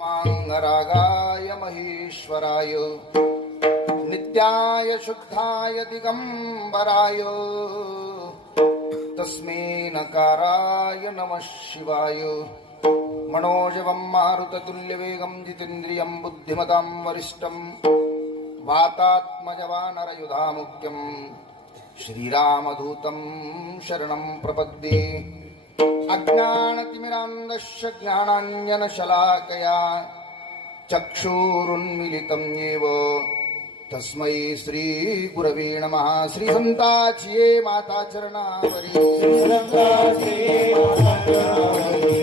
मांगरागाय महेश्वराय नित्याय शुद्धाय दिगंबराय तस्मै नकाराय नमः शिवाय। मनोजवं मारुततुल्यवेगं जितेन्द्रियं बुद्धिमतां वरिष्ठं वातात्मजवानरयुधामुख्यं श्रीरामदूतं शरणं प्रपद्ये। अज्ञानतिमिरान्धस्य ज्ञानाञ्जनशलाकया चक्षुरुन्मीलितं येव तस्मै श्रीगुरवे नमः। श्रीसंताचिये माता चरणावरी श्रीसंताचिये माता चरणावरी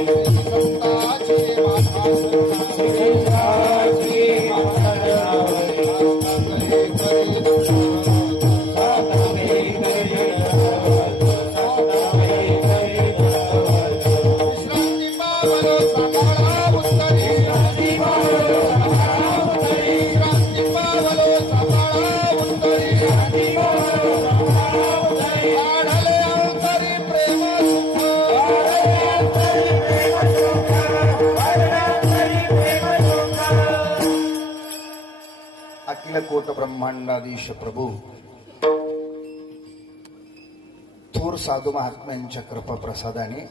अखिल कोट ब्रह्मांडाधीश प्रभू थोर साधू महात्म्यांच्या कृपा प्रसादाने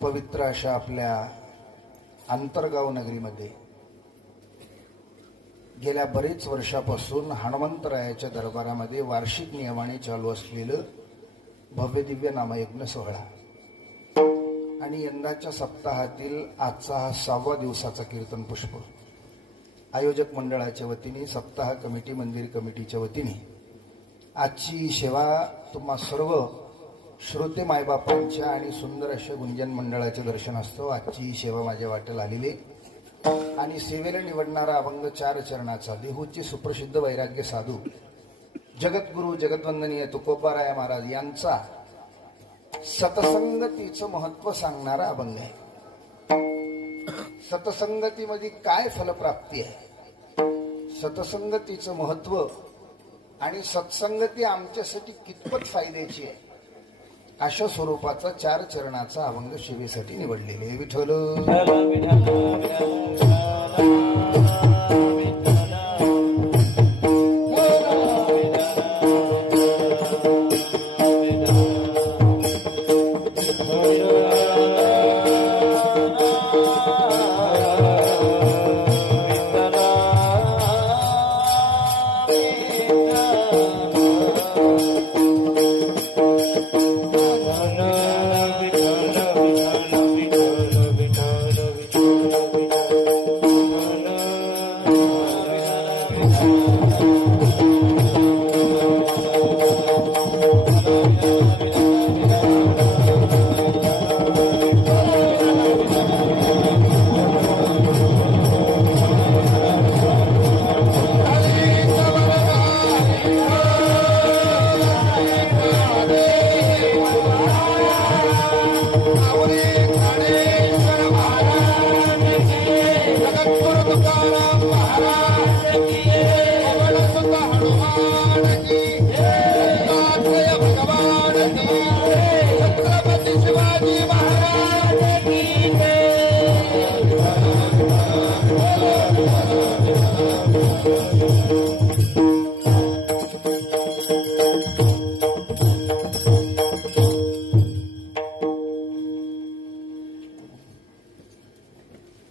पवित्र अशा आपल्या अंतरगाव नगरीमध्ये गेल्या बरेच वर्षापासून हनुमंतरायाच्या दरबारामध्ये वार्षिक नियमाने चालू असलेलं भव्य दिव्य नामयज्ञ सोहळा आणि यंदाच्या सप्ताहातील आजचा हा 6वा दिवसाचा कीर्तन पुष्प आयोजक मंडळाच्या वतीने, सप्ताह कमिटी, मंदिर कमिटीच्या वतीने आजची सेवा तुम्हा सर्व श्रोते मायबापांच्या आणि सुंदर अशा गुंजन मंडळाचे दर्शन असतो। आजची सेवा माझ्या वाटेला आलेली आणि सेवेला निवडणारा अभंग 4 चरणाचा देहूचे सुप्रसिद्ध वैराग्य साधू जगद्गुरु जगद्वंदनीय तुकोबाराय महाराज यांचा सतसंगतीचं महत्व सांगणारा अभंग आहे। सतसंगतीमध्ये काय फलप्राप्ती आहे, सतसंगतीचं महत्व आणि सत्संगती आमच्यासाठी कितपत फायद्याची आहे, अशा स्वरूपाचा 4 चरणाचा अभंग सेवेसाठी निवडलेले आहे। विठ्ठल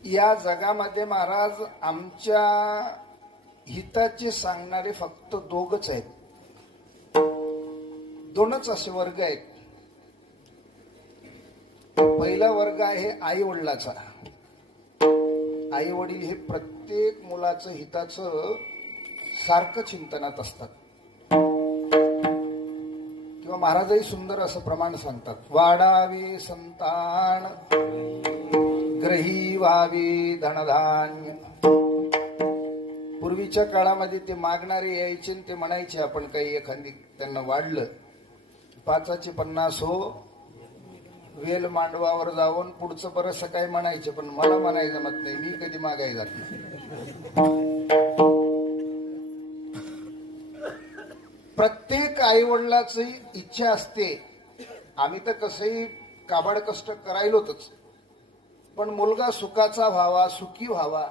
या जगामध्ये महाराज आमच्या हिताचे सांगणारे फक्त 2च आहेत, 2च असे वर्ग आहेत। पहिला वर्ग आहे आई वडिलाचा। आई वडील हे प्रत्येक मुलाचं हिताचं सारखं चिंतनात असतात, किंवा महाराजही सुंदर असं प्रमाण सांगतात, वाढावे संतान ग्रही व्हावे धनधान्य। पूर्वीच्या काळामध्ये ते मागणारे यायचे आणि ते म्हणायचे, आपण काही एखादी त्यांना वाढलं 5चे 50 हो, वेल मांडवावर जाऊन पुढचं बरंच काही म्हणायचे, पण मला म्हणायचं जमत नाही, मी कधी मागाय जात नाही। प्रत्येक आई वडिलाची इच्छा असते, आम्ही तर कसंही काबाड कष्ट करायलोच, पण मुलगा सुखाचा व्हावा, सुखी व्हावा,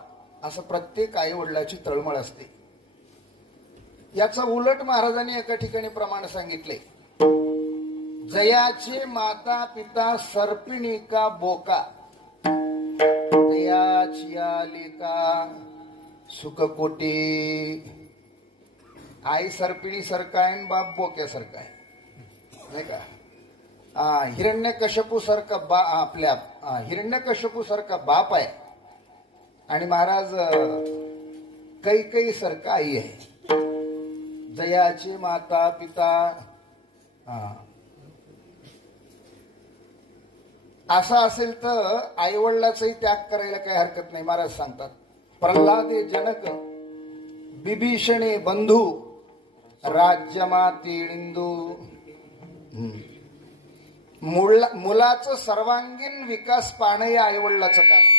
असं प्रत्येक आई वडिलाची तळमळ असते. याचा उलट महाराजांनी एका ठिकाणी प्रमाण सांगितले. जयाचे माता पिता सर्पिणी का बोका, जयाची आली का सुखकोटी. आई सर्पिणी सारखा आहे, बाप बोक्यासारखा आहे, नाही का. हिरण्यकश्यपू सारखा आपल्या हिरण्यकश्यपू सारखा बाप आहे आणि महाराज कैकेयी सारखा आई आहे. जयाचे माता पिता. असं असेल तर आई वडिलाचाही त्याग करायला काही हरकत नाही. महाराज सांगतात, प्रल्हादे जनक बिभीषणे बंधू राज्यमाती इंदू. मुलाचं सर्वांगीण विकास पाहणं हे आई वडिलाचं काम आहे.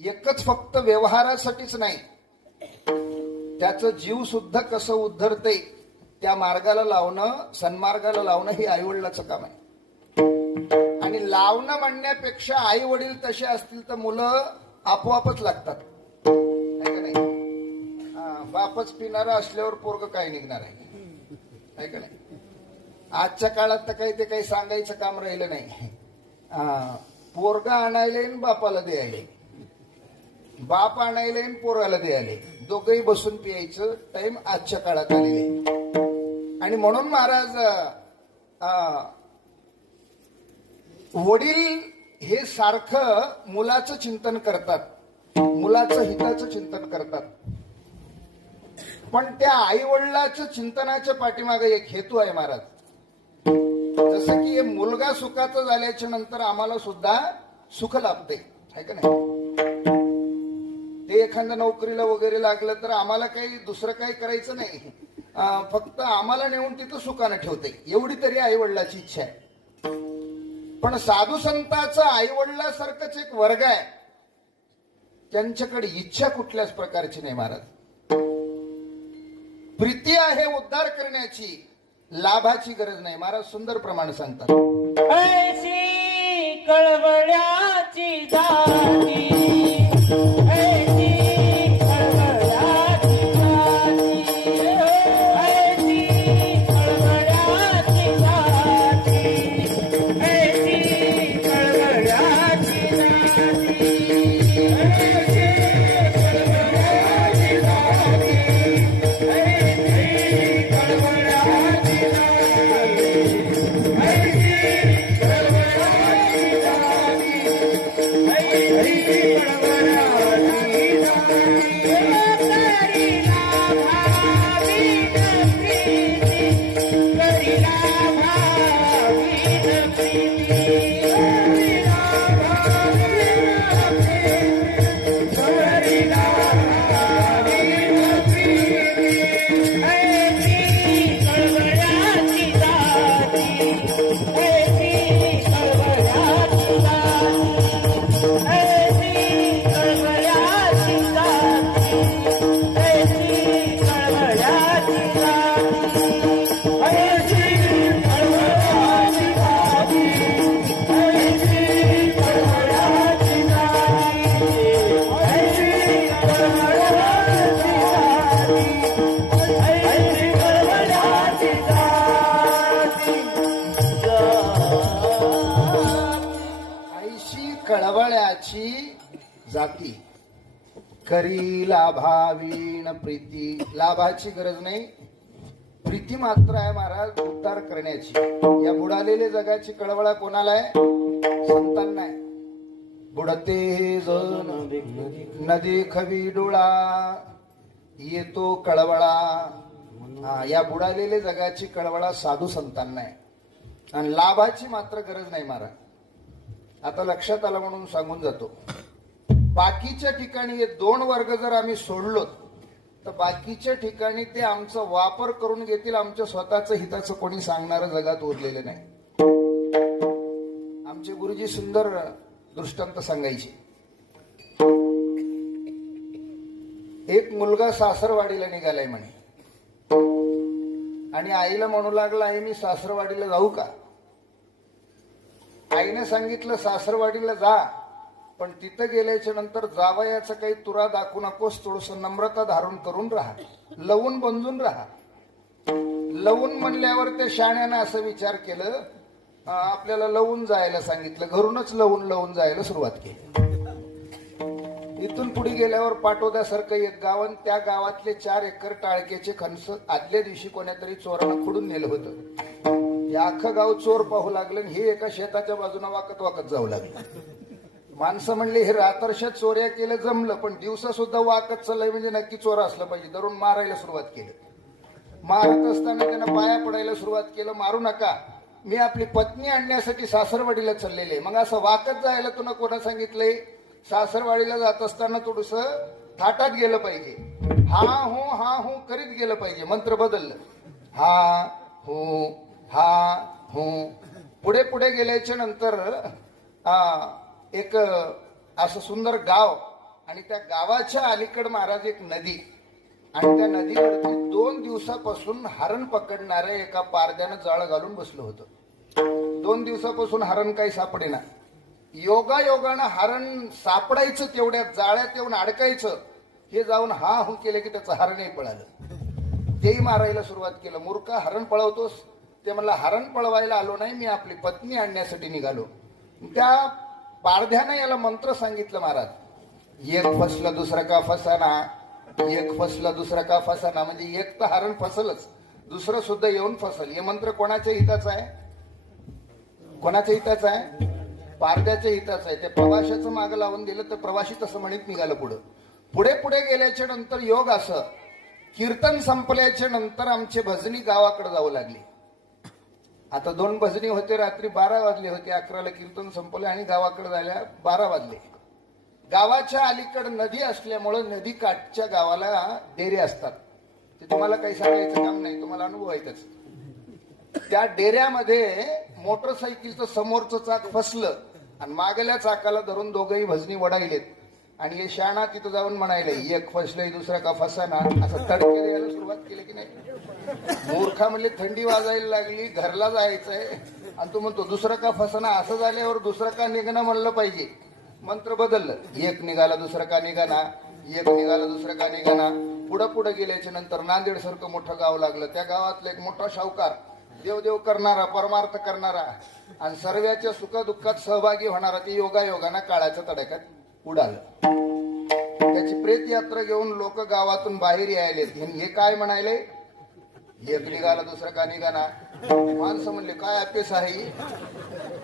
एकच फक्त व्यवहारासाठीच नाही, त्याचं जीव सुद्धा कसं उद्धरते त्या मार्गाला लावणं, सन्मार्गाला लावणं हे आई वडिलाचं काम आहे. आणि लावणं म्हणण्यापेक्षा आई वडील तसे असतील तर मुलं आपोआपच लागतात, आहे का नाही. बापच पिणारा असल्यावर पोरग काय निघणार आहे का नाही. आजच्या काळात तर काही ते काही सांगायचं काम राहिलं नाही. पोरगा आणायला आणि बापाला द्यायला, बाप आणायला आणि पोराला द्यायला, दोघंही बसून प्यायचं टाइम आजच्या काळात आलेले. आणि म्हणून महाराज वडील हे सारखं मुलाचं चिंतन करतात, मुलाचं हिताचं चिंतन करतात. पण त्या आई वडिलाच्या चिंतनाच्या पाठीमागे एक हेतू आहे महाराज. जसं की मुलगा सुखाचा झाल्याच्या नंतर आम्हाला सुद्धा सुख लाभते, आहे का नाही. ते एखाद्या नोकरीला वगैरे लागलं तर आम्हाला काही दुसरं काही करायचं नाही, फक्त आम्हाला नेऊन तिथं सुखानं ठेवते, एवढी तरी आई वडिलाची इच्छा आहे. पण साधू संतांचा आई वडिलासारखंच एक वर्ग आहे, त्यांच्याकडे इच्छा कुठल्याच प्रकारची नाही महाराज. प्रीती आहे उद्धार करण्याची, लाभाची गरज नाही. महाराज सुंदर प्रमाण सांगतात, ऐशी कळवळ्याची जाती, ऐशी कळवळ्याची जाती, ऐशी कळवळ्याची जाती, ऐशी कळवळ्याची जाती, ऐशी कळवळ्याची जाती, ऐशी कळवळ्याची कळवळ्याची जाती, करी लाभावीन प्रीती. लाभाची गरज नाही, प्रीती मात्र आहे महाराज उद्धार करण्याची. या बुडालेल्या जगाची कळवळा कोणाला आहे? संतांना आहे. बुडते जण नदी खवी डोळा, येतो कळवळा. या बुडालेल्या जगाची कळवळा साधू संतांना आहे. आणि लाभाची मात्र गरज नाही महाराज. आता लक्षात आलं म्हणून सांगून जातो. बाकीच्या ठिकाणी हे दोन वर्ग जर आम्ही सोडलो तर बाकीच्या ठिकाणी ते आमचा वापर करून घेतील, आमच्या स्वतःचं हिताचं कोणी सांगणारं जगात उरलेलं नाही. आमचे गुरुजी सुंदर दृष्टांत सांगायचे. एक मुलगा सासरवाडीला निघालाय म्हणे आणि आईला म्हणू लागला, आई मी सासरवाडीला जाऊ का? आईने सांगितलं सासरवाडीला जा, पण तिथं गेल्याच्या नंतर जावयाचं काही तुरा दाखवू नकोस, थोडस नम्रता धारण करून राहा, लवून बंजून राहा. लवून म्हणल्यावर ते शाण्यानं असं विचार केलं, आपल्याला लवून जायला सांगितलं, घरूनच लवून जायला सुरुवात केली. इथून पुढे गेल्यावर पाटोद्यासारखं एक गाव आणि त्या गावातले 4 एकर टाळक्याचे खणस आदल्या दिवशी कोण्यातरी चोरानं खुडून नेलं होतं. हे अख्खं गाव चोर पाहू लागलं आणि हे एका शेताच्या बाजूने वाकत जाऊ लागलं. माणसं म्हणले हे रातर्षात चोऱ्या केलं जमलं, पण दिवसा सुद्धा वाकत चाललंय म्हणजे नक्की चोर असलं पाहिजे. धरून मारायला सुरुवात केली. मारत असताना त्यानं पाया पडायला सुरुवात केलं, मारू नका, मी आपली पत्नी आणण्यासाठी सासरवाडीला चाललेले. मग असं वाकत जायला तुला कोणा सांगितलंय? सासरवाडीला जात असताना थोडस थाटात गेलं पाहिजे, हा हो करीत गेलं पाहिजे. मंत्र बदललं, हा हो. पुढे पुढे गेल्याच्या नंतर एक असं सुंदर गाव आणि त्या गावाच्या अलीकड महाराज एक नदी, आणि त्या नदीवरती 2 दिवसापासून हरण पकडणाऱ्या एका पारद्यानं जाळं घालून बसलं होतं. 2 दिवसापासून हरण काही सापडेना. योगायोगानं हरण सापडायचं, तेवढ्या जाळ्यात येऊन अडकायचं, हे जाऊन हा केलं की त्याचं हरणही पळालं. तेही मारायला सुरुवात केलं. मूर्खा, हरण पळवतोस? ते म्हणलं हरण पळवायला आलो नाही, मी आपली पत्नी आणण्यासाठी निघालो. त्या पारध्यानं याला मंत्र सांगितलं महाराज, एक फसलं दुसरं का फसाना, एक फसलं दुसरं का फसाना, म्हणजे एक तर हरण फसलच, दुसरं सुद्धा येऊन फसल. हे मंत्र कोणाच्या हिताचं आहे? कोणाच्या हिताचं आहे? पारद्याच्या हिताचं आहे. ते प्रवाशाचं मागं लावून दिलं तर प्रवाशी तसं म्हणत निघालं. पुढे पुढे गेल्याच्या नंतर योग असं, कीर्तन संपल्याच्या नंतर आमचे भजनी गावाकडे जाऊ लागली. आता 2 भजनी होते, रात्री 12 वाजले होते. 11ला कीर्तन संपले आणि गावाकडे जायला 12 वाजले. गावाच्या अलीकड नदी असल्यामुळं नदी काठच्या गावाला डेरे असतात. ते तुम्हाला काही सांगायचं काम नाही, तुम्हाला अनुभव आहेतच. त्या डेऱ्यामध्ये मोटरसायकलचं समोरचं चाक फसलं आणि मागल्या चाकाला धरून दोघंही भजनी वडायलेत. आणि हे शाणा तिथं जाऊन म्हणायले, एक फसलंय दुसरा का फसाना, असं तडके द्यायला सुरुवात केली की नाही? मूर्खा म्हणले, थंडी वाजायला लागली, घरला जायचंय आणि तू म्हणतो दुसरं का फसाना. असं झाल्यावर दुसरं का निघणं म्हणलं पाहिजे. मंत्र बदललं, एक निघाला दुसरं का निघाना, एक निघाला दुसरं का निघाना. पुढे गेल्याच्या नंतर नांदेड सारखं मोठं गाव लागलं. त्या गावातला एक मोठा सावकार, देवदेव करणारा, परमार्थ करणारा आणि सर्वांच्या सुखदुःखात सहभागी होणारा, ते योगायोगानं काळाच्या तडाख्यात उडालं. त्याची प्रेत यात्रा घेऊन लोक गावातून बाहेर यायलेत. हे काय म्हणायले? एक निघाला दुसरं का निघाना. माणसं म्हणले, काय अपेस आहे?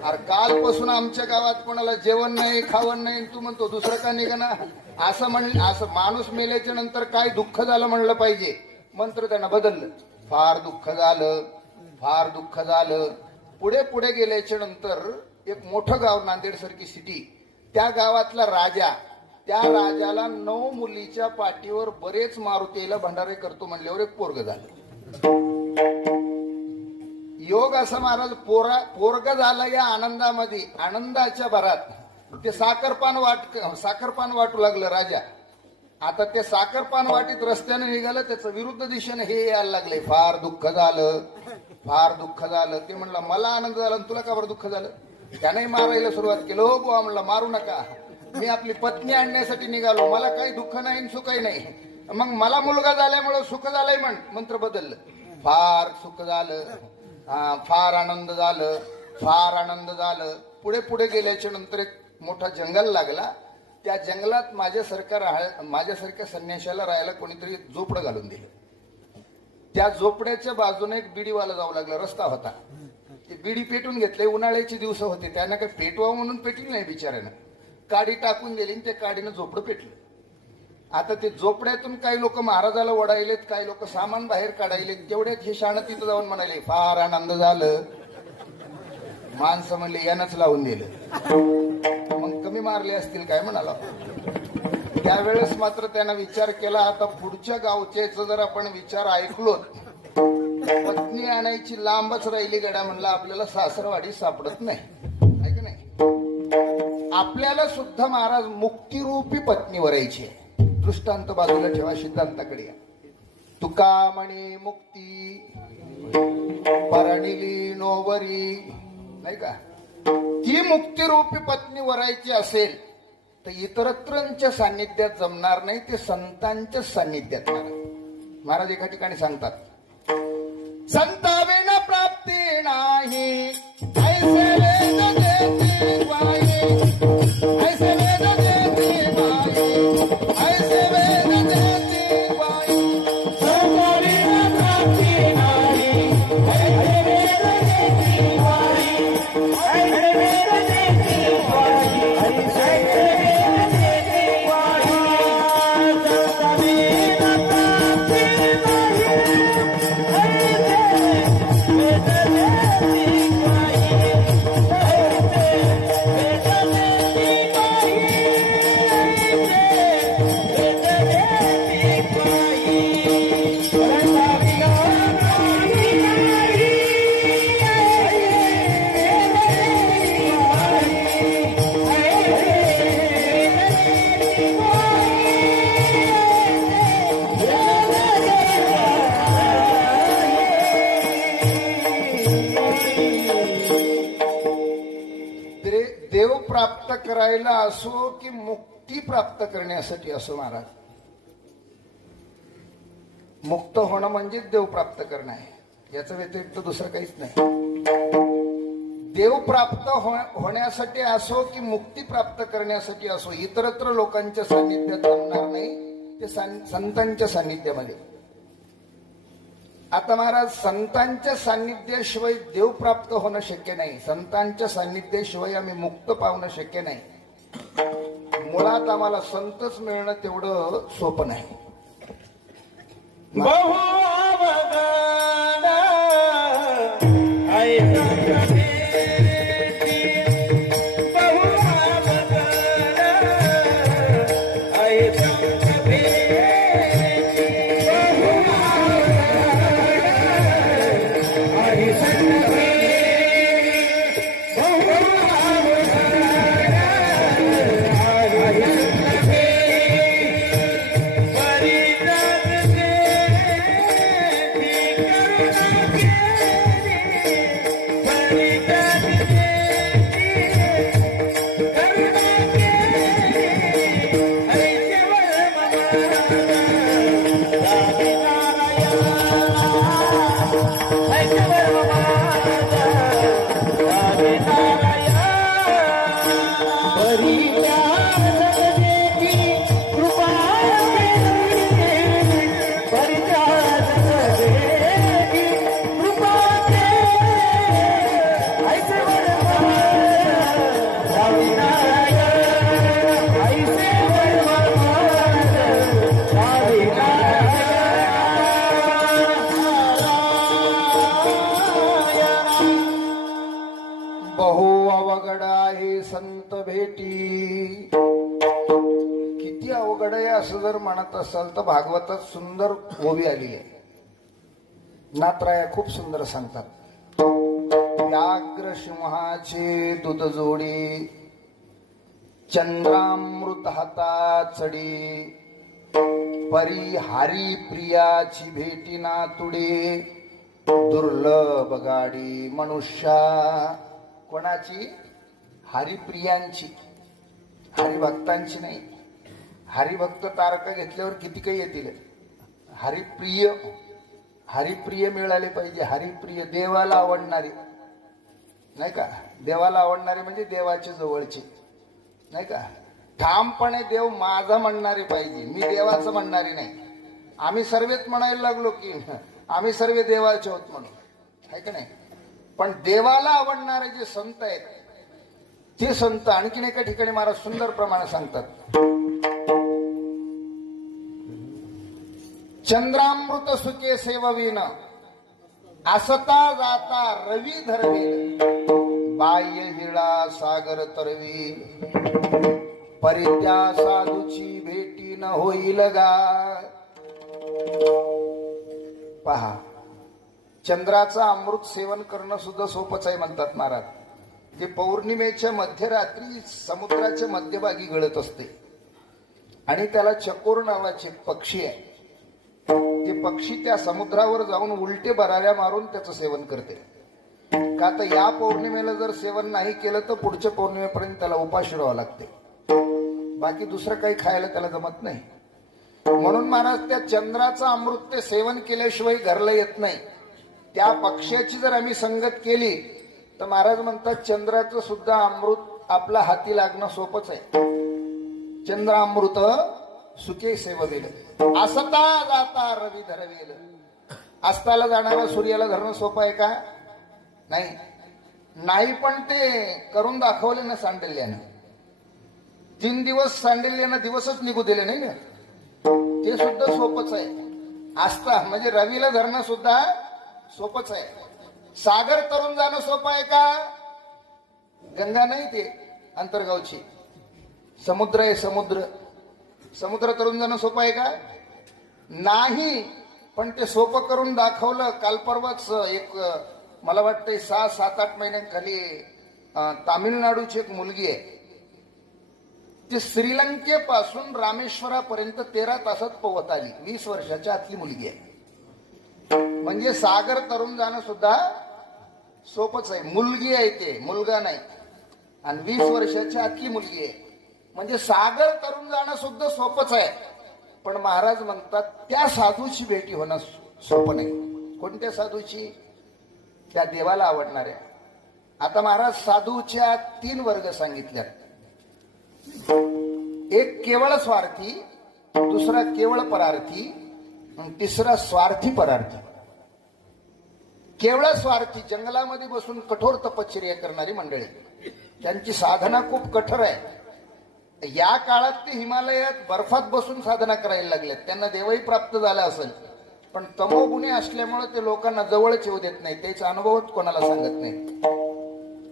अरे कालपासून आमच्या गावात कोणाला जेवण नाही, खावण नाही, तू म्हणतो दुसरं का निघाना. असं म्हणलं, असं माणूस मेल्याच्या नंतर काय दुःख झालं म्हणलं पाहिजे. मंत्र त्यांना बदललं, फार दुःख झालं, फार दुःख झालं. पुढे पुढे गेल्याच्या नंतर एक मोठं गाव, नांदेड सारखी सिटी, त्या गावातला राजा, त्या राजाला 9 मुलीच्या पाठीवर बरेच मारुतीला भंडारे करतो म्हणल्यावर एक पोरग झालं. योग असं महाराज, पोरग झाला या आनंदामध्ये, आनंदाच्या भरात ते साखरपान वाटू लागलं राजा. आता ते साखरपान वाटीत रस्त्याने निघालं, त्याचं विरुद्ध दिशेने हे यायला लागले, फार दुःख झालं, फार दुःख झालं. ते म्हणलं, मला आनंद झाला, तुला का बरं दुःख झालं? त्याने मारायला सुरुवात केलं. हो बुवा म्हणलं, मारू नका, मी आपली पत्नी आणण्यासाठी निघालो, मला काही दुःख नाही सुखही नाही. मग मला मुलगा झाल्यामुळं सुख झालंय म्हण. मंत्र बदललं, फार सुख झालं, फार आनंद झालं, फार आनंद झालं. पुढे पुढे गेल्याच्या नंतर एक मोठा जंगल लागला. त्या जंगलात माझ्यासारख्या संन्याशाला राहायला कोणीतरी झोपडं घालून दिलं. त्या झोपड्याच्या बाजूने एक बिडीवाला जाऊ लागला, रस्ता होता. ते बिडी पेटून घेतले, उन्हाळ्याचे दिवस होते, त्यांना काही पेटवा म्हणून पेटली नाही बिचाऱ्यानं, काडी टाकून दिली आणि त्या काडीनं झोपडं पेटलं. आता ते झोपड्यातून काही लोक महाराजाला ओढायलेत, काही लोक सामान बाहेर काढायलेत. तेवढ्यात हे शाण तिथं जाऊन म्हणाले, फार आनंद झालं. माणसं म्हणले, यानंच लावून दिलं. मग कमी मारले असतील काय म्हणाला. त्यावेळेस मात्र त्यानं विचार केला, आता पुढच्या गावच्याच जर आपण विचार ऐकलो, पत्नी आणायची लांबच राहिली गड्या. म्हणलं, आपल्याला सासरवाडी सापडत नाही, आहे का नाही? आपल्याला सुद्धा महाराज मुक्तिरूपी पत्नी वरायची आहे. दृष्टांत बाजूला ठेवा, सिद्धांताकडे या. तुका म्हणे मुक्ती परणिली नोवरी, नाही का? ती मुक्तिरूपी पत्नी वरायची असेल तर इतरत्रंच्या सान्निध्यात जमणार नाही, ते संतांच्या सान्निध्यात महाराज एका ठिकाणी सांगतात, संताविन प्राप्ती नाही ऐसे वेद देते वाई, ऐसे वेद देते वाई, ऐसे वेद देते वाई, संताविन प्राप्ती नाही ऐसे वेद देते वाई, ऐसे वेद देते वाई, ऐसे वेद देते वाई, संताविन प्राप्ती देव प्राप्त करायला असो की मुक्ती प्राप्त करण्यासाठी असो महाराज, मुक्त होणं म्हणजे देव प्राप्त करणं आहे, याचा व्यतिरिक्त दुसरं काहीच नाही. देव प्राप्त होण्यासाठी असो की मुक्ती प्राप्त करण्यासाठी असो, इतरत्र लोकांच्या सान्निध्यात जमणार नाही, ते संतांच्या सान्निध्यामध्ये. आता महाराज, संतांच्या सान्निध्याशिवाय देव प्राप्त होणं शक्य नाही, संतांच्या सान्निध्याशिवाय आम्ही मुक्त पावणं शक्य नाही. मुळात आम्हाला संतच मिळणं तेवढं सोपं नाही. बहु अवगण ऐसा भेटी, बहु अवगण ऐसा भेटी, बहु अवगण ऐसा भेटी, बहु अवगण ऐसा भेटी, परित्याग बहु अवघड आहे संत भेटी. किती अवघड आहे असं जर म्हणत असाल तर भागवतात सुंदर ओवी आली आहे. नात्राया खूप सुंदर सांगतात, व्याघ्र सिंहाचे दूध जोडी, चंद्रामृत हाता चढी, परी हारी प्रियाची भेटी ना तुडे, दुर्लभ गाडी मनुष्या. कोणाची? हरिप्रियांची, हरिभक्तांची नाही. हरिभक्त तारका घेतल्यावर किती काही येतील. हरिप्रिय, हरिप्रिय मिळाले पाहिजे. हरिप्रिय, देवाला आवडणारी, नाही का? देवाला आवडणारे म्हणजे देवाच्या जवळचे, नाही का? ठामपणे देव माझा म्हणणारे पाहिजे, मी देवाचं म्हणणारी नाही. आम्ही सर्वेच म्हणायला लागलो की आम्ही सर्व देवाचे होत म्हणून, आहे का नाही? पण देवाला आवडणारे जे संत आहेत ते संत आणखीन एका ठिकाणी महाराज सुंदर प्रमाणे सांगतात, चंद्रामृत सुखे सेववीन, असता जाता रवी धरवी, बाह्य हिळा सागर तरवी, परित्या साधूची भेटी न होईल गा. पहा, चंद्राचं अमृत सेवन करणं सुद्धा सोपंच आहे म्हणतात महाराज. ते पौर्णिमेच्या मध्यरात्री समुद्राच्या मध्यभागी गळत असते आणि त्याला चकोर नावाचे पक्षी आहे. ते पक्षी त्या समुद्रावर जाऊन उलटे बराऱ्या मारून त्याचं सेवन करते. का तर या पौर्णिमेला जर सेवन नाही केलं तर पुढच्या पौर्णिमेपर्यंत त्याला उपाशी राहावं लागते. बाकी दुसरं काही खायला त्याला जमत नाही. म्हणून महाराज त्या चंद्राचं अमृत ते सेवन केल्याशिवाय घरला येत नाही. त्या पक्ष्याची जर आम्ही संगत केली तर महाराज म्हणतात चंद्राचं सुद्धा अमृत आपला हाती लागणं सोपंच आहे. चंद्र अमृत सुखे सेववेल असता जाता रवी धरवेल. अस्ताला जाणारा सूर्याला धरणं सोपं आहे का? नाही. नाही पण ते करून दाखवले ना सांडल्यानं. 3 दिवस सांडल्यानं दिवसच निघू दिले नाही ना. ते सुद्धा सोपंच आहे. आस्था म्हणजे रवीला धरणं सुद्धा सोपंच आहे. सागर तरुण जाणं सोपं आहे का? गंगा नाही ते अंतर्गावची. समुद्र आहे समुद्र. समुद्र तरुण जाणं सोपं आहे का? नाही. पण ते सोपं करून दाखवलं. काल परवाच एक मला वाटतं 6-7-8 महिन्यांखाली तामिळनाडूची एक मुलगी आहे. ती श्रीलंकेपासून रामेश्वरापर्यंत 13 तासात पोहत आली. 20 वर्षाच्या आतली मुलगी आहे. म्हणजे सागर तरुण जाणं सुद्धा सोपंच आहे. मुलगी आहे ते, मुलगा नाही. आणि 20 वर्षाच्या आतली मुलगी आहे. म्हणजे सागर तरुण जाणं सुद्धा सोपंच आहे. पण महाराज म्हणतात त्या साधूची भेटी होणं सोपं नाही. कोणत्या साधूची? त्या देवाला आवडणाऱ्या. आता महाराज साधूच्या 3 वर्ग सांगितल्यात. एक केवळ स्वार्थी, दुसरा केवळ परार्थी, तिसरा स्वार्थी परार्थी. केवळ स्वार्थी जंगलामध्ये बसून कठोर तपश्चर्या करणारी मंडळी. त्यांची साधना खूप कठोर आहे. या काळात ते हिमालयात बर्फात बसून साधना करायला लागलेत. त्यांना देवही प्राप्त झाला असेल. पण तमोगुणी असल्यामुळे ते लोकांना जवळच येऊ देत नाही. त्याचा अनुभवच कोणाला सांगत नाही.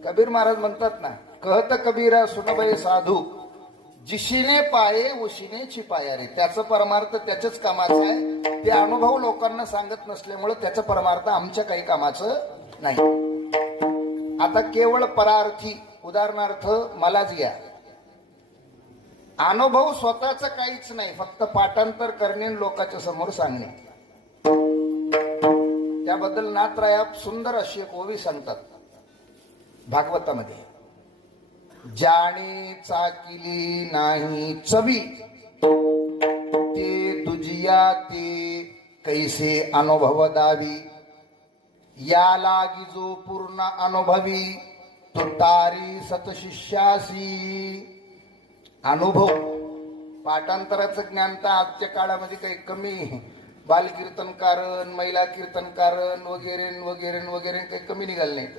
कबीर महाराज म्हणतात ना, कहत कबीरा सुनबय साधू जिशीने पाये उशीने छिपाया रे. त्याचं परमार्थ त्याच्याच कामाचं आहे. ते अनुभव लोकांना सांगत नसल्यामुळे त्याचं परमार्थ आमच्या काही कामाचं नाही. आता केवळ परार्थी उदाहरणार्थ मलाच घ्या. अनुभव स्वतःच काहीच नाही, फक्त पाठांतर करणे लोकांच्या समोर सांगणे. त्याबद्दल नाथराया सुंदर अशी एक ओवी सांगतात भागवतामध्ये. जाणे चाकिली नाही चवी ते दुजिया ते कैसे अनुभव दावी. या लागी जो पूर्ण अनुभवी तो तारी सतशिष्यासी. अनुभव पाठांतराचं ज्ञान तर आजच्या काळामध्ये काही कमी. बालकीर्तनकारण, महिला कीर्तनकारण वगैरे वगैरे वगैरे काही कमी निघाले नाहीत.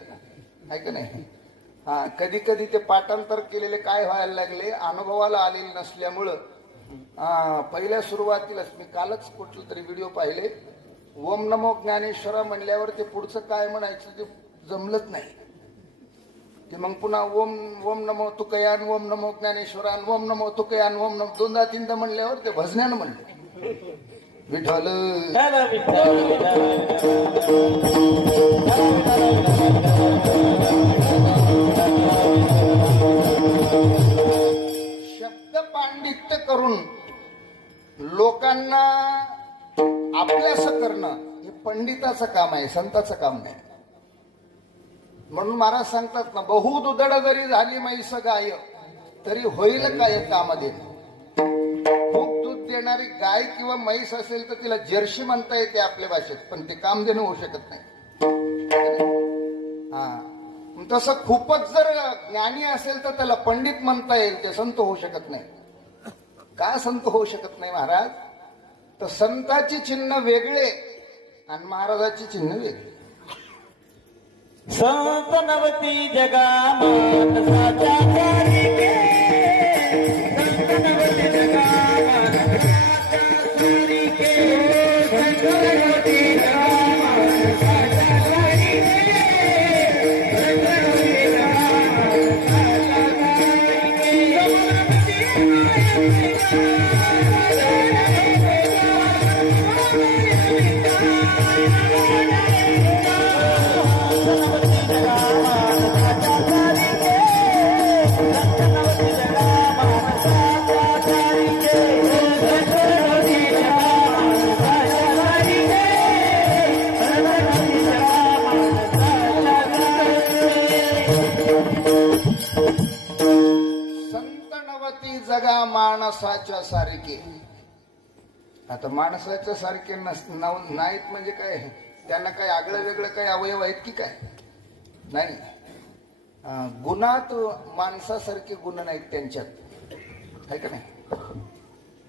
आहे का नाही? हा, कधी कधी ते पाठांतर केलेले काय व्हायला लागले, अनुभवाला आलेले नसल्यामुळं. पहिल्या सुरुवातीलाच मी कालच कुठलं तरी व्हिडिओ पाहिले. ओम नमो ज्ञानेश्वरा म्हणल्यावर ते पुढचं काय म्हणायचं ते जमलंच नाही. ते मग पुन्हा ओम ओम नमो तुकयान, ओम नमो ज्ञानेश्वरान, ओम नमो तुकयान, ओम नमो 2दा-3दा म्हणल्यावर ते भजण्यानं म्हणले. विठ्ठल शब्द पांडित्य करून लोकांना आपल्यासं करणं हे पंडिताचं काम आहे, संताचं काम नाही. म्हणून महाराज सांगतात ना, बहु दुधड जरी झाली म्हैस गाय तरी होईल काय कामध्ये. खूप दूध देणारी गाय किंवा म्हैस असेल तर तिला जर्शी म्हणता येते आपल्या भाषेत, पण ते काम देणं होऊ शकत नाही. हा, तसं खूपच जर ज्ञानी असेल तर त्याला पंडित म्हणता येईल, ते संत होऊ शकत नाही. का संत होऊ शकत नाही महाराज? तर संताची चिन्ह वेगळे आणि महाराजाची चिन्ह वेगळे. संत नवती जगा मानसाच्या चारिके. संत नवती जगा मानसाच्या चारिके. संत नवती जगा मानसाच्या चारिके. संत नवती जगा मानसाच्या माणसाच्या सारखे. आता माणसाच्या सारखे नाहीत म्हणजे काय, त्यांना काय आगळं वेगळं काही अवयव आहेत की काय? नाही. गुणात माणसासारखे गुण नाहीत त्यांच्यात, आहे का नाही?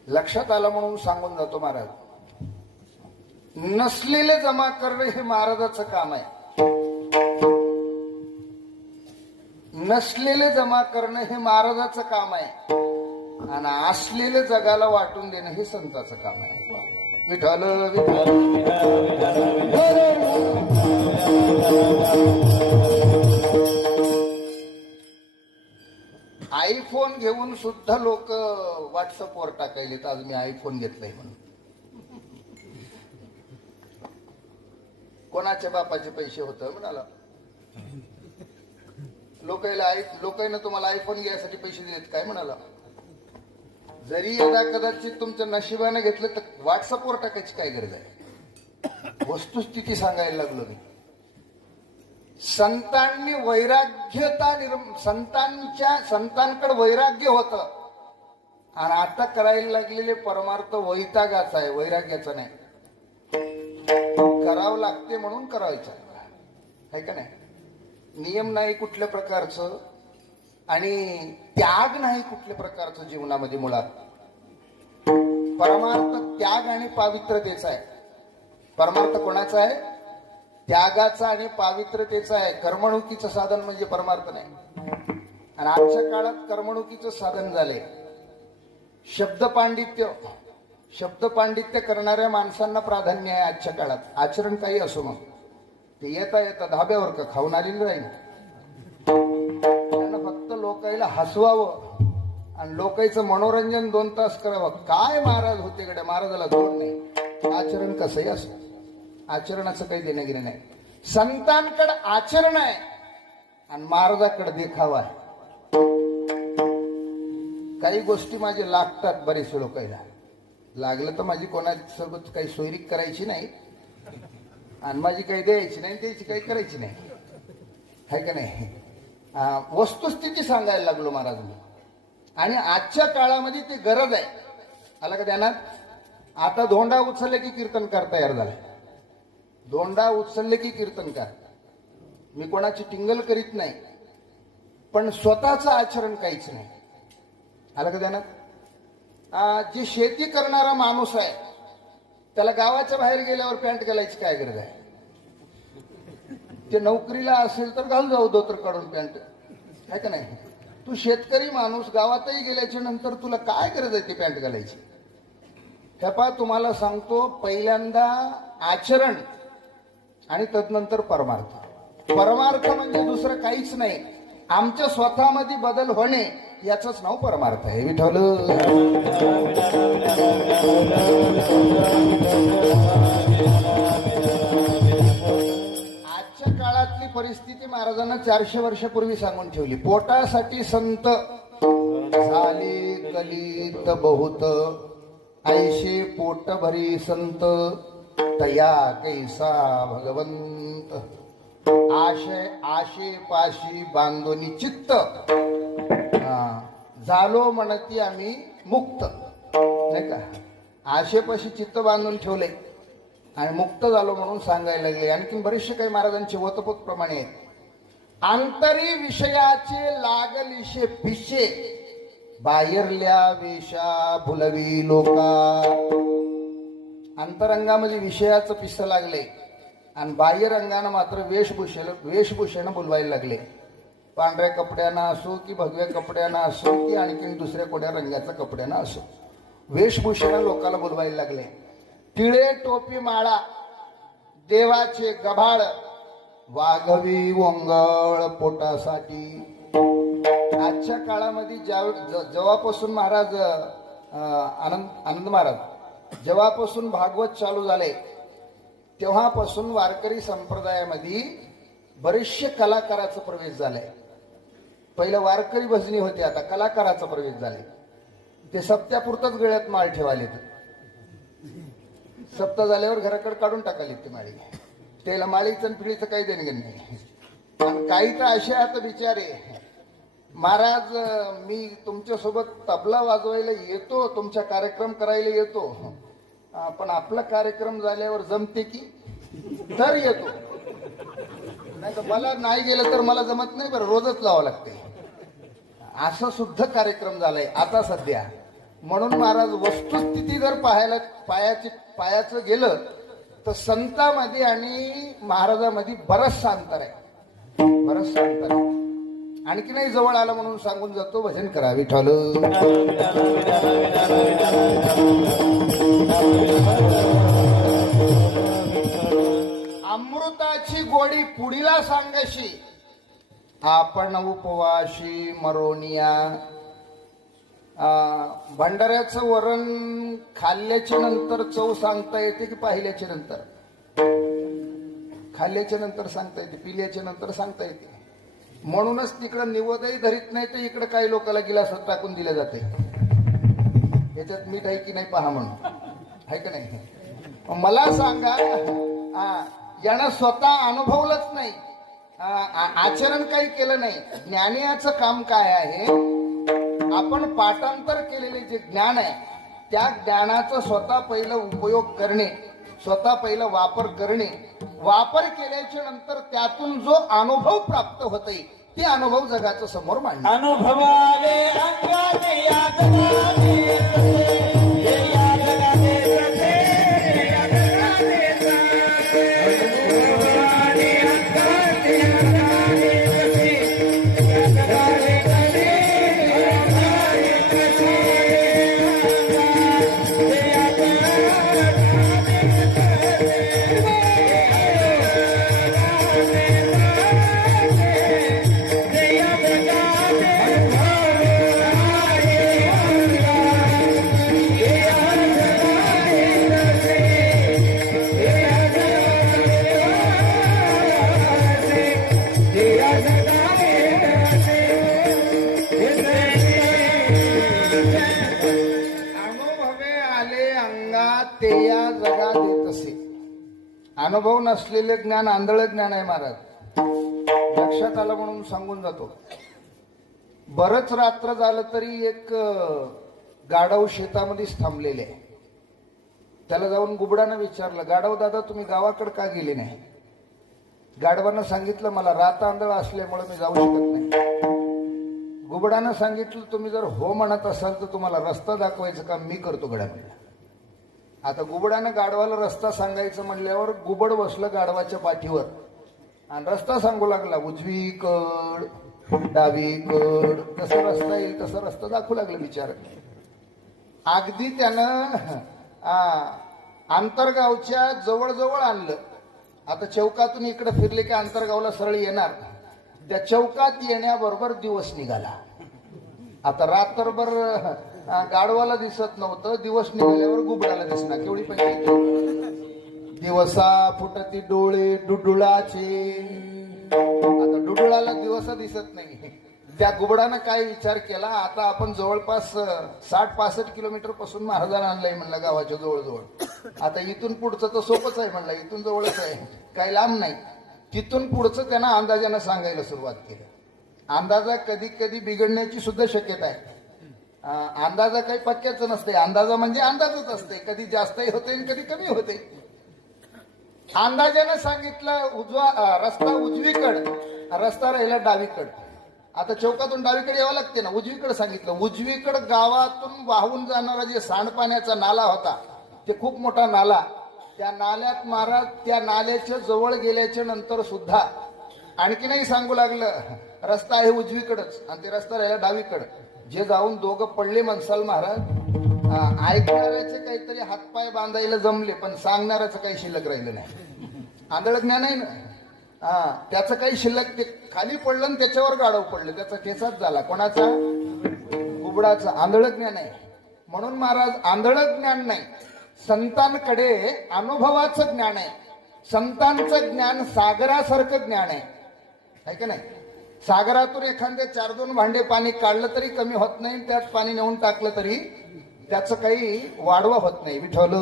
लक्षात आलं म्हणून सांगून जातो महाराज. नसलेले जमा करणे हे महाराजाचं काम आहे. नसलेले जमा करणं हे महाराजाचं काम आहे आणि असलेले जगाला वाटून देणं हे संताचं काम आहे. विठ्ठल आयफोन घेऊन सुद्धा लोक व्हॉट्सअपवर टाकायलेत आज मी आयफोन घेतलाय म्हणून. कोणाच्या बापाचे पैसे होतं म्हणाला. लोकांना तुम्हाला आयफोन घ्यायसाठी पैसे दिलेत काय म्हणाला. जरी यदा कदाचित तुमच्या नशिबाने घेतलं तर व्हॉट्सअपवर टाकायची काय गरज आहे. वस्तुस्थिती सांगायला लागलो मी. संतांनी संतांकडे वैराग्य होत आणि आता करायला लागलेले परमार्थ वैतागाचा आहे, वैराग्याचा नाही. करावं लागते म्हणून करायचं आहे का नाही. नियम नाही कुठल्या प्रकारचं आणि त्याग नाही कुठल्या प्रकारचं जीवनामध्ये. मुळात परमार्थ त्याग आणि पावित्रतेचा आहे. परमार्थ कोणाचा आहे? त्यागाचा आणि पावित्रतेचा आहे. कर्मणुकीचं साधन म्हणजे परमार्थ नाही. आणि आजच्या काळात कर्मणुकीचं साधन झाले शब्द पांडित्य करणाऱ्या माणसांना प्राधान्य आहे आजच्या काळात. आचरण काही असो मग ते येता धाब्यावर का खाऊन आलेलं राहील. त्यांना फक्त लोकायला हसवावं आणि लोकांचं मनोरंजन 2 तास करावं. काय महाराज होते गड्या, महाराजाला जोड नाही. आचरण कसंही असो, आचरणाचं काही देणं घेणं नाही. संतांकडे आचरण आहे आणि महाराजाकडे देखावा आहे. काही गोष्टी माझे लागतात बरेच लोकांना. लागलं तर माझी कोणासोबत काही सोयरीक करायची नाही आणि माझी काही द्यायची नाही, द्यायची काही करायची नाही, आहे का नाही. वस्तुस्थिती सांगायला लागलो महाराज मी. आणि आजच्या काळामध्ये ती गरज आहे. आला का ध्यानात. आता धोंडा उचलले की कीर्तनकार तयार झालाय. धोंडा उचलले की कीर्तनकार. मी कोणाची टिंगल करीत नाही पण स्वतःचं आचरण काहीच नाही. आला का ध्यानात. जे शेती करणारा माणूस आहे त्याला गावाच्या बाहेर गेल्यावर पॅन्ट घालायची काय गरज आहे. ते नोकरीला असेल तर घाल जाऊ धोतर काढून पॅन्ट, आहे का नाही. तू शेतकरी माणूस गावातही गेल्याच्या नंतर तुला काय गरज आहे ती पॅन्ट घालायची. हे पहा तुम्हाला सांगतो, पहिल्यांदा आचरण आणि तदनंतर परमार्थ. परमार्थ म्हणजे दुसरं काहीच नाही. आमच्या स्वतःमध्ये बदल होणे याचंच नाव परमार्थ आहे. विठ्ठल आजच्या काळातली परिस्थिती महाराजांना 400 वर्षापूर्वी सांगून ठेवली. पोटासाठी संत झाले कलित बहुत, ऐशे पोट भरी संत तया कैसा भगवंत. आशे पाशी बांधोनी चित्त, झालो म्हणती आम्ही मुक्त, नाही का. आशेपाशी चित्त बांधून ठेवले आणि मुक्त झालो म्हणून सांगायला लागले. आणखी बरेचसे काही महाराजांचे वतपोत प्रमाणे आहेत. आंतरी विषयाचे लागलिशे पिशे, बाहेरल्या वेशा भुलवी लोका. अंतरंगामध्ये विषयाचं पिसं लागले आणि बाह्य रंगानं मात्र वेशभूषेनं बोलवायला लागले. पांढऱ्या कपड्यांना असो की भगव्या कपड्यांना असो की आणखीन दुसऱ्या कोड्या रंगाच्या कपड्यांना असो, वेशभूषेनं लोकांना बोलवायला लागले. टिळे टोपी माळा, देवाचे गभाळ, वाघवी वंगळ पोटासाठी. आजच्या काळामध्ये जेव्हापासून महाराज आनंद महाराज जेव्हापासून भागवत चालू झाले तेव्हापासून वारकरी संप्रदायामध्ये बरेचसे कलाकाराचा प्रवेश झालाय. पहिलं वारकरी भजनी होते, आता कलाकाराचा प्रवेश झाले. ते सप्त्यापुरतच गळ्यात माळ ठेवाले. सप्ताह झाल्यावर घराकडे काढून टाकाले ते माळी. त्याला माळीचं पिढीचं काही देणं नाही. आणि काही तर असे आता बिचारे महाराज मी तुमच्यासोबत तबला वाजवायला येतो, तुमचा कार्यक्रम करायला येतो, पण आपला कार्यक्रम झाल्यावर जमते की तर येतो, नाही तर मला नाही गेलं तर मला जमत नाही, बरं रोजच लावावं लागते. असं सुद्धा कार्यक्रम झालाय आता सध्या. म्हणून महाराज वस्तुस्थिती जर पायाचं गेलं तर संतांमध्ये आणि महाराजामध्ये बरचसं अंतर आहे, बरचसं अंतर आहे. आणखी नाही जवळ आलं म्हणून सांगून जातो, भजन करा विठ्ठल. अमृताची गोडी पुढीला सांगाशी, आपण उपवाशी मरोनिया. भंडाऱ्याचं वरण खाल्ल्याच्या नंतर चव सांगता येते की पाहिल्याच्या नंतर? खाल्ल्याच्या नंतर सांगता येते, पिल्याच्या नंतर सांगता येते. म्हणूनच तिकडं निवदही धरीत नाही, तर इकडे काही लोकांना गिलासात टाकून दिले जाते, याच्यात मीठ आहे की नाही पहा म्हणून, आहे का नाही? मला सांगा, यानं स्वतः अनुभवलंच नाही, आचरण काही केलं नाही. ज्ञानियाचं काम काय आहे? आपण पाठांतर केलेले जे ज्ञान आहे त्या ज्ञानाचा स्वतः पहिलं उपयोग करणे, स्वतः पहिला वापर करणे. वापर केल्याच्या नंतर त्यातून जो अनुभव प्राप्त होते ते अनुभव जगाच्या समोर मांडणे. अनुभवाले अंगाने यादगाने तसे, यादगाने तसे, यादगाने तसे. अनुभवाले अंगाने यादगाने तसे, यादगाने तसे, यादगाने तसे, ते या जगात येत असे. अनुभव नसलेले ज्ञान आंधळ ज्ञान आहे महाराज, लक्षात आलं म्हणून सांगून जातो. बरच रात्र झालं तरी एक गाढव शेतामध्येच थांबलेले आहे. त्याला जाऊन गुबडानं विचारलं, गाढव दादा तुम्ही गावाकडे का गेले नाही? गाढवानं सांगितलं, मला रात आंधळ असल्यामुळे मी जाऊ शकत नाही. गुबडानं सांगितलं, तुम्ही जर हो म्हणत असाल तर तुम्हाला रस्ता दाखवायचं काम मी करतो गड्या म्हणला. आता गुबडानं गाढवाला रस्ता सांगायचं म्हणल्यावर गुबड बसलं गाढवाच्या पाठीवर आणि रस्ता सांगू लागला, उजवीकड डावीकड, कसा रस्ता येईल तसा रस्ता दाखवू लागला बिचार. अगदी त्यानं आंतरगावच्या जवळजवळ आणलं. आता चौकातून इकडे फिरले की आंतरगावला सरळ येणार. त्या चौकात येण्याबरोबर दिवस निघाला. आता रात्रभर गाढवाला दिसत नव्हतं, दिवस निघाल्यावर गुबडाला दिसणार. केवढी पाहिजे दिवसा फुटती डोळे डुडुळाचे. आता डुडुळाला दिवस दिसत नाही. त्या गुबडानं काय विचार केला, आता आपण जवळपास 60-65 किलोमीटर पासून महाराजांना आणलंय म्हणलं गावाच्या जवळजवळ. आता इथून पुढचं तर सोपंच आहे म्हणलं, इथून जवळच आहे, काही लांब नाही. तिथून पुढचं त्यांना अंदाजानं सांगायला सुरुवात केली. अंदाजा कधी कधी बिघडण्याची सुद्धा शक्यता आहे. अंदाजा काही पक्क्याचं नसते, अंदाजा म्हणजे अंदाजच असते, कधी जास्तही होते आणि कधी कमी होते. अंदाजानं सांगितलं रस्ता उजवीकड, रस्ता राहिला डावीकड. आता चौकातून डावीकडे यावं लागते ना, उजवीकडे सांगितलं. उजवीकड गावातून वाहून जाणारा जे सांडपाण्याचा नाला होता ते खूप मोठा नाला. त्या नाल्यात महाराज त्या नाल्याच्या जवळ गेल्याच्या नंतर सुद्धा आणखीनही सांगू लागलं, रस्ता आहे उजवीकडच आणि ते रस्ता राहिला डावीकडे. जे जाऊन दोघं पडले म्हणसाल महाराज, ऐकणाऱ्याचे काहीतरी हातपाय बांधायला जमले पण सांगणाऱ्याचं काही शिल्लक राहिलं नाही. आंधळ ज्ञान आहे ना, त्याचं काही शिल्लक. ते खाली पडलं आणि त्याच्यावर गाढव पडलं, त्याचा केसाच झाला. कोणाचा? गुबडाचा. आंधळ ज्ञान आहे. म्हणून महाराज आंधळ ज्ञान नाही, संतांकडे अनुभवाचं ज्ञान आहे. संतांचं ज्ञान सागरासारखं ज्ञान आहे का नाही? सागरातून एखादे 4-2 भांडे पाणी काढलं तरी कमी होत नाही, त्यात पाणी नेऊन टाकलं तरी त्याचं काही वाढवा होत नाही. विठ्ठल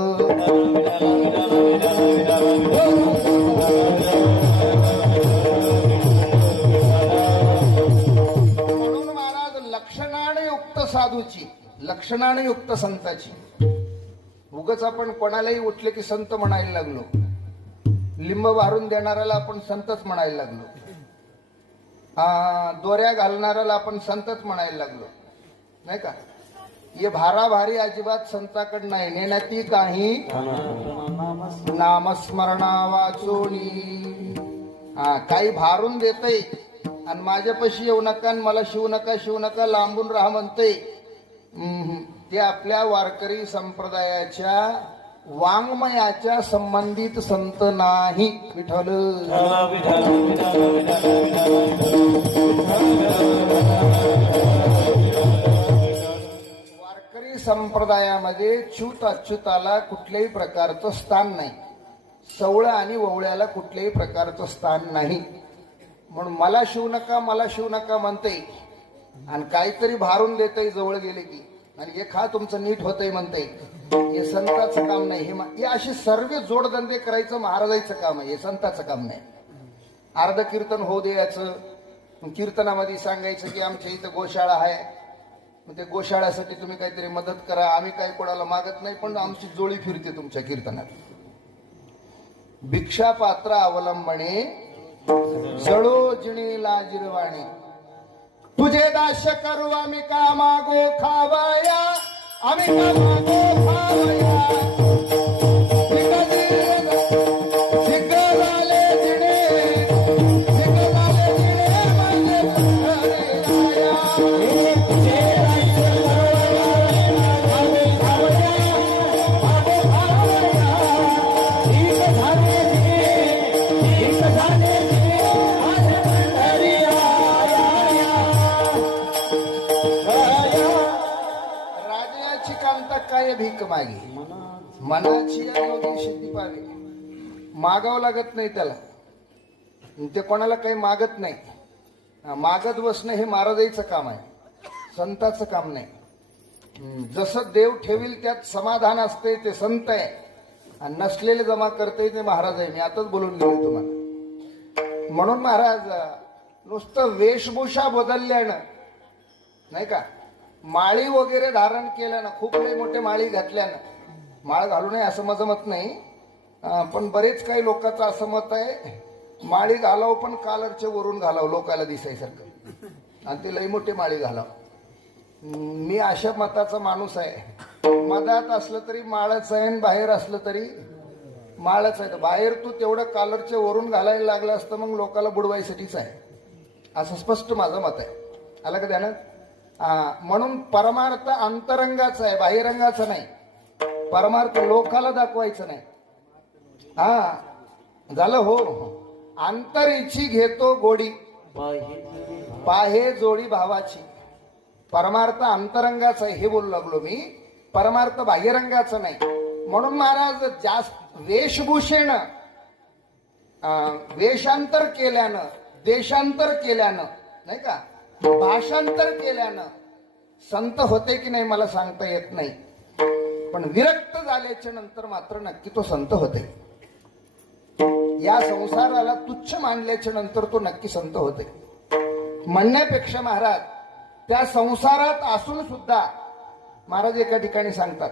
म्हणून महाराज साधूची, लक्षणाने युक्त संताची. उगच आपण कोणालाही उठले की संत म्हणायला लागलो, लिंब वारून देणाऱ्याला आपण संतच म्हणायला लागलो, दोऱ्या घालणाऱ्याला आपण संतच म्हणायला लागलो, नाही का. ये भाराभारी अजिबात संताकडे नाही. नेण्याती काही नामस्मरणा वाचोनी. काही भारून देतय आणि माझ्यापाशी येऊ नका आणि मला शिवू नका, शिवू नका, लांबून राहा म्हणतय. ते आपल्या वारकरी संप्रदायाच्या वाङ्मयाच्या संबंधित संत नाही. विठ्ठल वारकरी संप्रदायामध्ये च्युत अच्युताला कुठल्याही प्रकारचं स्थान नाही. सवळं आणि ववळ्याला कुठल्याही प्रकारचं स्थान नाही. म्हणून मला शिवू नका, मला शिवू नका म्हणते आणि काहीतरी भारून देतय जवळ गेले की, आणि एक हा तुमचं नीट होतंय म्हणते. हे संताचं काम नाही. हे असे सर्व जोडधंदे करायचं महाराजांचं काम आहे, हे संताचं काम नाही. अर्ध कीर्तन होऊ द्यायचं, कीर्तनामध्ये सांगायचं की आमच्या इथं गोशाळा आहे, मग ते गोशाळ्यासाठी तुम्ही काहीतरी मदत करा. आम्ही काही कोणाला मागत नाही, पण आमची जोळी फिरते तुमच्या कीर्तनात. भिक्षा पात्र अवलंबणे जळो जिणे लाजिरवाणे. तुझे दास्य करू आम्ही का मागो खावया, आम्ही का मागो खावया. काय भीक मागे मनाची योगी सिद्धी पावे. मागावं लागत नाही त्याला, ते कोणाला काही मागत नाही. मागत बसणं हे महाराजांचं काम आहे, संताचं काम नाही. जसं देव ठेवील त्यात समाधान असते ते संत आहे, आणि नसलेले जमा करते ते महाराज आहे. मी आताच बोलून गेलो तुम्हाला. म्हणून महाराज नुसतं वेशभूषा बदलल्यानं नाही का, माळी वगैरे धारण केल्यानं, खूप लई मोठे माळी घातल्यानं, माळ घालू नये असं माझं मत नाही, पण बरेच काही लोकांचं असं मत आहे माळी घालावं पण कालरच्या वरून घालावं लोकाला दिसायसारखं, आणि ते लई मोठे माळी घालावं. मी अशा मताचा माणूस आहे. मधात असलं तरी माळच आहे आणि बाहेर असलं तरी माळच आहे. बाहेर तू तेवढं कालरच्या वरून घालायला लागलं असतं मग लोकाला बुडवायसाठीच आहे, असं स्पष्ट माझं मत आहे. आलं का ध्यानात? म्हणून परमार्थ अंतरंगाचा आहे, बाह्यरंगाचा नाही. परमार्थ लोकाला दाखवायचं नाही. झालं हो. अंतरीची घेतो गोडी, पाहे जोडी भावाची. परमार्थ अंतरंगाचा आहे हे बोलू लागलो मी, परमार्थ बाह्यरंगाचा नाही. म्हणून महाराज जास्त वेशभूषेनं, वेशांतर केल्यानं, देशांतर केल्यानं नाही का, भाषांतर केल्यानं संत होते की नाही मला सांगता येत नाही, पण विरक्त झाल्याच्या नंतर मात्र नक्की तो संत होते. या संसाराला तुच्छ मानल्याच्या नंतर तो नक्की संत होते. म्हणण्यापेक्षा महाराज त्या संसारात असून सुद्धा महाराज एका ठिकाणी सांगतात,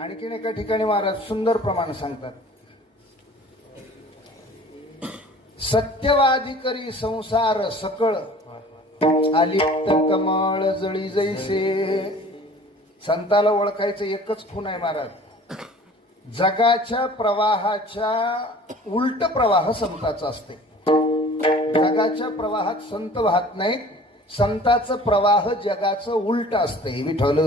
आणखीन एका ठिकाणी महाराज सुंदर प्रमाण सांगतात. सत्यवादी करी संसार सकळ, आलिप्त कमळ जळी जैसे. संताला ओळखायचं एकच खूण आहे महाराज. जगाच्या प्रवाहाच्या उलट प्रवाह संताचा असते. जगाच्या प्रवाहात संत वाहत नाहीत, संताचं प्रवाह जगाचं उलट असते. विठ्ठल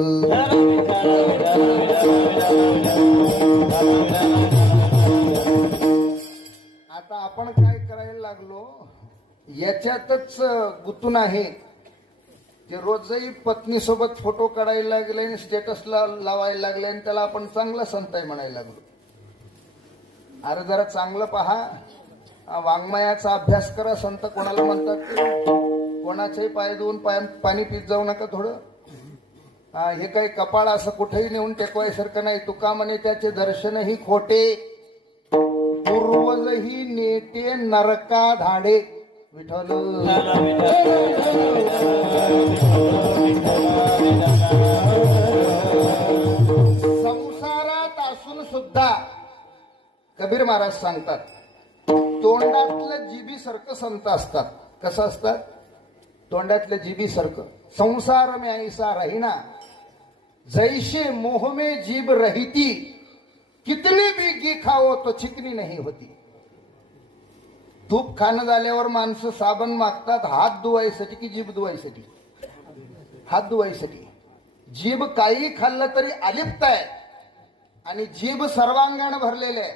आता आपण काय करायला लागलो याच्यातच गुतून आहे. ते रोजही पत्नीसोबत फोटो काढायला लागले आणि स्टेटसला लावायला लागले आणि त्याला आपण चांगला संत आहे म्हणायला लागलो. अरे जरा चांगलं पहा, वाङ्मयाचा अभ्यास करा. संत कोणाला म्हणतात ते कोणाचेही पाय धुवून पाणी पीत जाऊ नका थोडं. हे काही कपाळ असं कुठेही नेऊन टेकवायसारखं नाही. तुका म्हणे त्याचे दर्शनही खोटे, पूर्वजही नेटे नरका धाडे. विठ्ठल संसारात असून सुद्धा कबीर महाराज सांगतात तोंडातलं जिबी सारखं संत असतात. कसं असतात? तोंडातलं जिबी सारखं. संसार में ऐसा रहिना जैसे मोह में जीभ रहिती, कितनी भी घी खाओ तो चिकनी नहीं होती. तूप खाणं झाल्यावर माणसं साबण मागतात हात धुवायसाठी की जीभ धुवायसाठी? हात धुवायसाठी. जीभ काही खाल्लं तरी अलिप्त आहे आणि जीभ सर्वांगाने भरलेले आहे.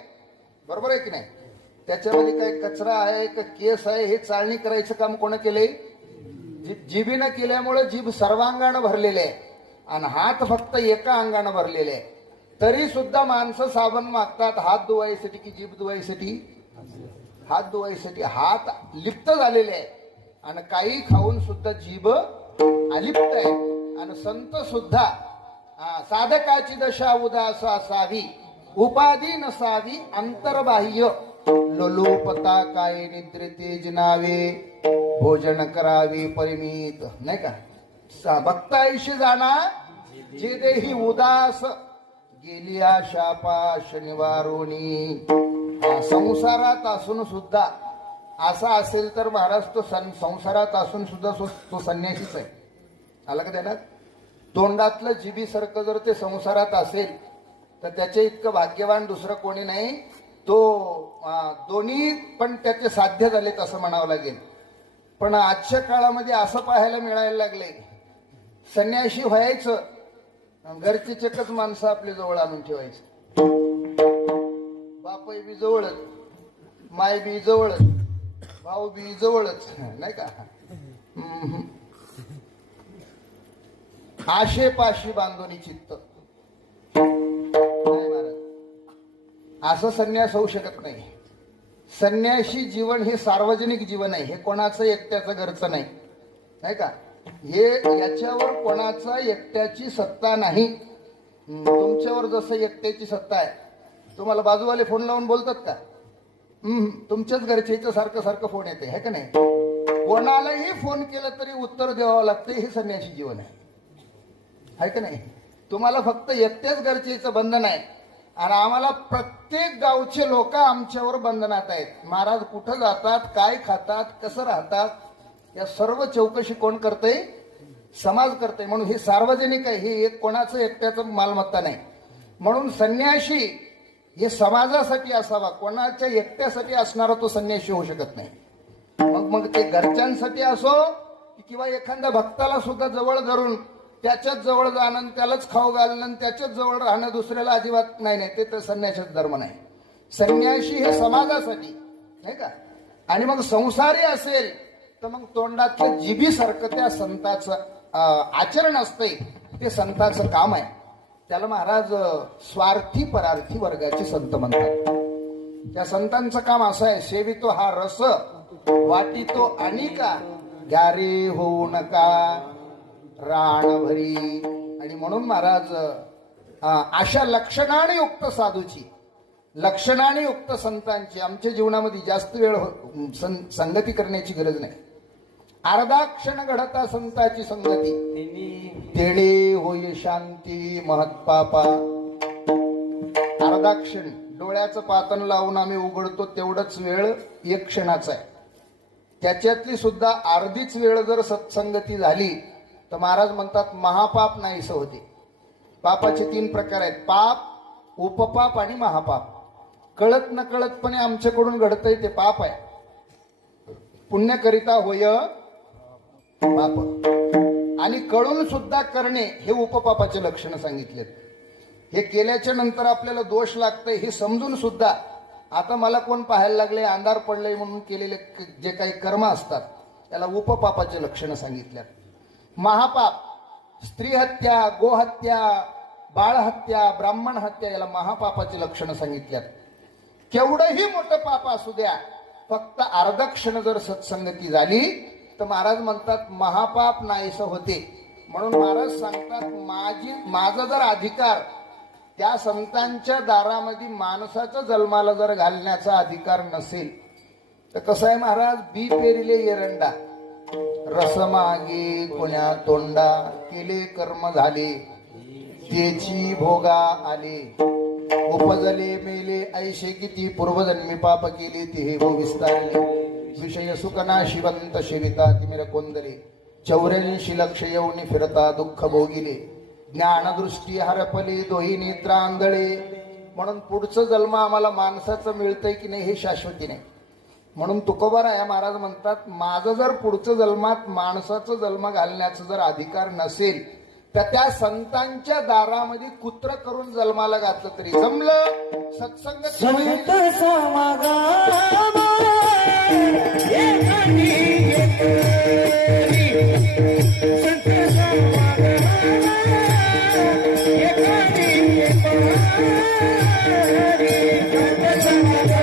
बरोबर आहे की नाही? त्याच्यामध्ये काही कचरा आहे का केस आहे हे चाळणी करायचं काम कोणा केलंय? जिभीनं केल्यामुळे जीभ सर्वांगाने भरलेले आहे आणि हात फक्त एका अंगाने भरलेले आहे. तरी सुद्धा माणसं साबण मागतात हात धुवायसाठी की जीभ धुवायसाठी? हात धुवायसाठी. हात लिप्त झालेले आहे आणि काही खाऊन सुद्धा जीभ अलिप्त आहे. आणि संत सुद्धा साधकाची दशा उदास असावी, उपाधी नसावी अंतर्बाह्य, लोलोपता काय निद्रिते जिनावे, भोजन करावे परिमित. नाही का? भक्ताईशी जाणा जे देही उदास, गेली आशा पाश निवारोनी. संसारात असून सुद्धा असा असेल तर महाराज तो संसारात असून सुद्धा तो संन्यासीच आहे. आला का त्याला? तोंडातलं जिबी सारखं जर ते संसारात असेल तर त्याचे इतकं भाग्यवान दुसरं कोणी नाही. तो दोन्ही पण त्याचे साध्य झालेत असं म्हणावं लागेल. पण आजच्या काळामध्ये असं पाहायला मिळायला लागले संन्याशी व्हायचं, घरचे चकच माणसं आपल्या जवळ आणून ठेवायचं. बापही बी जवळच, माय बी जवळच, भाऊ बी जवळच. नाही का? आशेपाशी बांधोनी चित्त. नाही महाराज, असं संन्यास होऊ शकत नाही. संन्यासी जीवन हे सार्वजनिक जीवन आहे. हे कोणाचं एकट्याचं घरचं नाही. नाही का? हे याच्यावर कोणाचा एकट्याची सत्ता नाही. तुमच्यावर जसं एकट्याची सत्ता आहे. तुम्हाला बाजूवाले फोन लावून बोलतात का? तुमच्याच घरच्याचं सारखं सारखं फोन येते. है का नाही? कोणालाही फोन केला तरी उत्तर द्यावं लागतं. हे संन्यासी जीवन आहे का नाही? तुम्हाला फक्त एकट्याच घरच्याचं बंधन आहे आणि आम्हाला प्रत्येक गावचे लोक आमच्यावर बंधनात आहेत. महाराज कुठं जातात, काय खातात, कसं राहतात, या सर्व चौकशी कोण करते? समाज करते. म्हणून हे सार्वजनिक आहे. हे एक कोणाचं एकट्याचं मालमत्ता नाही. म्हणून संन्याशी हे समाजासाठी असावा. कोणाच्या एकट्यासाठी असणारा तो संन्याशी होऊ शकत नाही. मग ते घरच्यांसाठी असो किंवा एखाद्या भक्ताला सुद्धा जवळ धरून त्याच्याच जवळ जाणं, त्यालाच खाऊ घालणं, त्याच्याच जवळ राहणं दुसऱ्याला अजिबात नाही. ते तर संन्यासाचा धर्म नाही. संन्याशी हे समाजासाठी नाही का? आणि मग संसारी असेल तर मग तोंडाच्या जिभीसारखं त्या संताचं आचरण असतंय. ते संताचं काम आहे. त्याला महाराज स्वार्थी परार्थी वर्गाचे संत म्हणतात. त्या संतांचं काम असं आहे, सेवितो हा रस वाटितो अनिका, ग्यारे होऊ नका राण भरी. आणि म्हणून महाराज अशा लक्षणाने युक्त साधूची, लक्षणाने युक्त संतांची आमच्या जीवनामध्ये जास्त वेळ संगती करण्याची गरज नाही. अर्धा क्षण घडता संताची संगती, तेणे होय शांती महत्पापा. अर्धाक्षण डोळ्याचं पातन लावून आम्ही उघडतो तेवढंच वेळ एक क्षणाचा आहे. त्याच्यातली सुद्धा अर्धीच वेळ जर सत्संगती झाली तर महाराज म्हणतात महापाप नाहीसं होते. पापाचे 3 प्रकार आहेत, पाप, उपपाप आणि महापाप. कळत न कळतपणे आमच्याकडून घडतंय ते पाप आहे. पुण्यकरिता होय पाप, आणि कळून सुद्धा करणे हे उपपापाचे लक्षण सांगितलेत. हे केल्याच्या नंतर आपल्याला दोष लागतंय हे समजून सुद्धा आता मला कोण पाहायला लागले, अंधार पडलंय म्हणून केलेले जे काही कर्म असतात त्याला उपपापाचे लक्षण सांगितल्यात. महापाप, स्त्री हत्या, गोहत्या, बाळहत्या, ब्राह्मण हत्या, याला महापापाचे लक्षण सांगितल्यात. केवढंही मोठं पाप असू द्या, फक्त अर्धक्षण जर सत्संगती झाली तर महाराज म्हणतात महापाप नाहीसं होते. म्हणून महाराज सांगतात माझा जर अधिकार त्या संतांच्या दारामध्ये माणसाचं जन्माला जर घालण्याचा अधिकार नसेल तर कसं आहे महाराज, बी पेरिले एरंडा, रस मागे कोण्या तोंडा, केले कर्म झाले त्याची भोगा आले, उपजले मेले ऐशे किती, पूर्वजन्मी पाप केले ते हे भो विस्तारले, विषय सुकना शिवंत शिविता तिमिर कोंदले, 84 लक्ष येऊन फिरता दुःख भोगिले, ज्ञानदृष्टी हरपले दोही नेत्र आंधळे. म्हणून पुढचं जन्म आम्हाला माणसाचं मिळतंय की नाही हे शाश्वती नाही. म्हणून तुकोबाराया महाराज म्हणतात माझं जर पुढचं जन्मात माणसाचं जन्म घालण्याचं जर अधिकार नसेल तर त्या संतांच्या दारामध्ये कुत्र करून जन्माला घातलं तरी जमलं. सत्संग संत समागम एकानी एकरी, संत समागम एकानी एकरी, संत समागम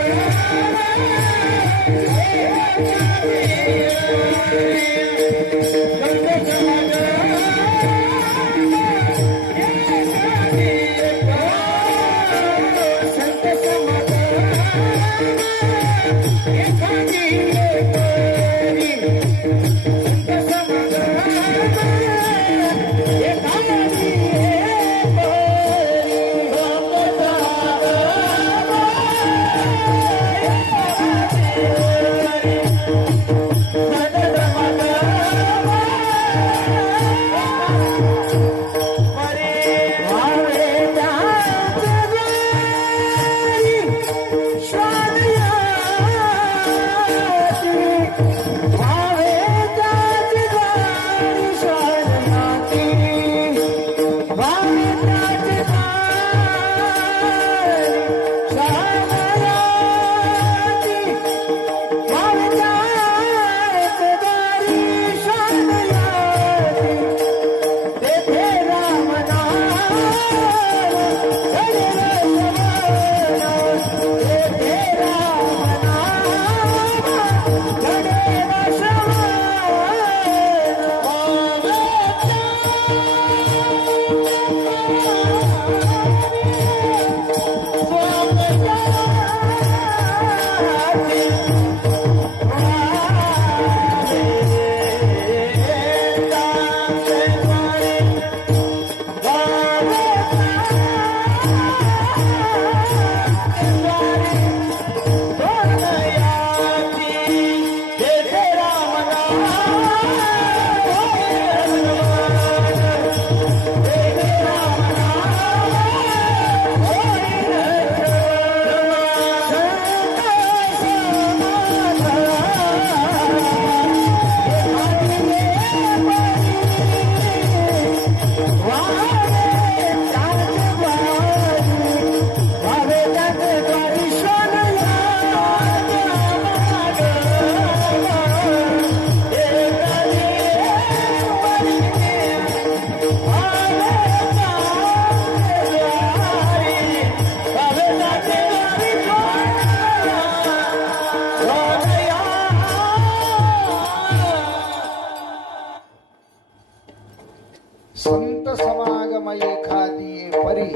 संत समागम एखादी परी,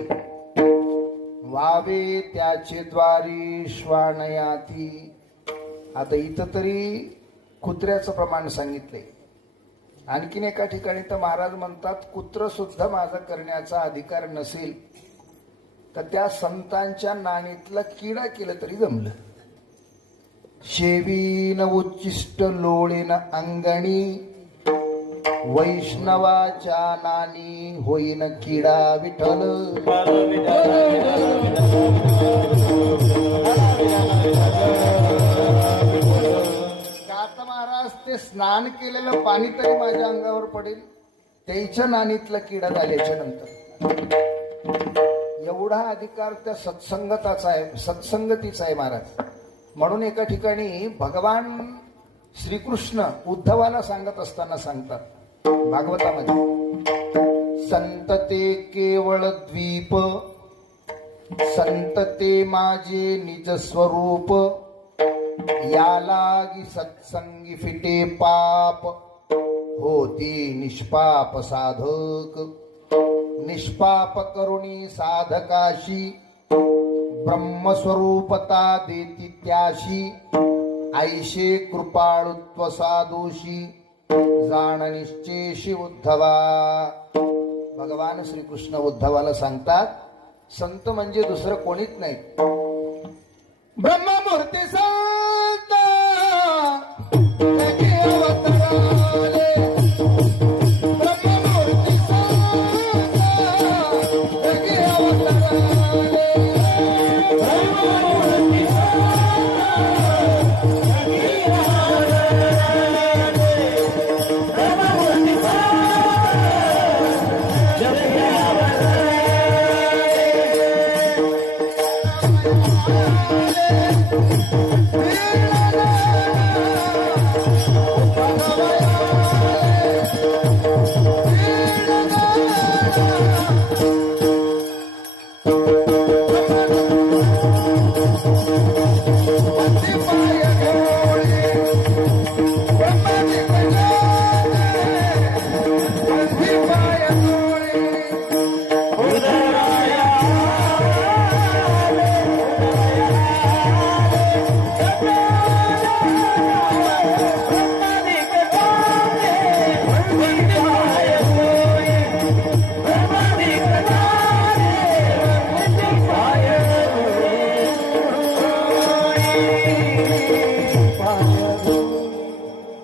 वावे त्याचे द्वारी श्वानयाती. आता इथं तरी कुत्र्याचं प्रमाण सांगितले. आणखीन एका ठिकाणी तर महाराज म्हणतात कुत्र सुद्धा माझा करण्याचा अधिकार नसेल तर त्या संतांच्या नाणीतला किडा केलं तरी जमलं. शेवीन उच्चिष्ट लोळेन अंगणी, वैष्णवाच्या नानी होईन किडा विठ्ठल. आता महाराज ते स्नान केलेलं पाणी तरी माझ्या अंगावर पडेल, त्याच्या नानीतला किडा झाल्याच्या नंतर. एवढा अधिकार त्या सत्संगताचा आहे, सत्संगतीचा आहे महाराज. म्हणून एका ठिकाणी भगवान श्रीकृष्ण उद्धवाला सांगत असताना सांगतात भागवतामध्ये, संत ते केवळ द्वीप, संत ते माझे निज स्वरूप, यालागी सत्संगी फिटे पाप, होती निष्पाप साधक. निष्पाप करुणी साधकाशी, ब्रह्मस्वरूपता देती त्याशी, ऐशे कृपाळुत्व साधूशी, जाण निश्चेशी उद्धवा. भगवान श्रीकृष्ण उद्धवाला सांगतात, संत म्हणजे दुसरं कोणीच नाही, ब्रह्ममूर्ती संत जगी अवतराले. ब्रह्ममूर्ती संत जगी अवतराले.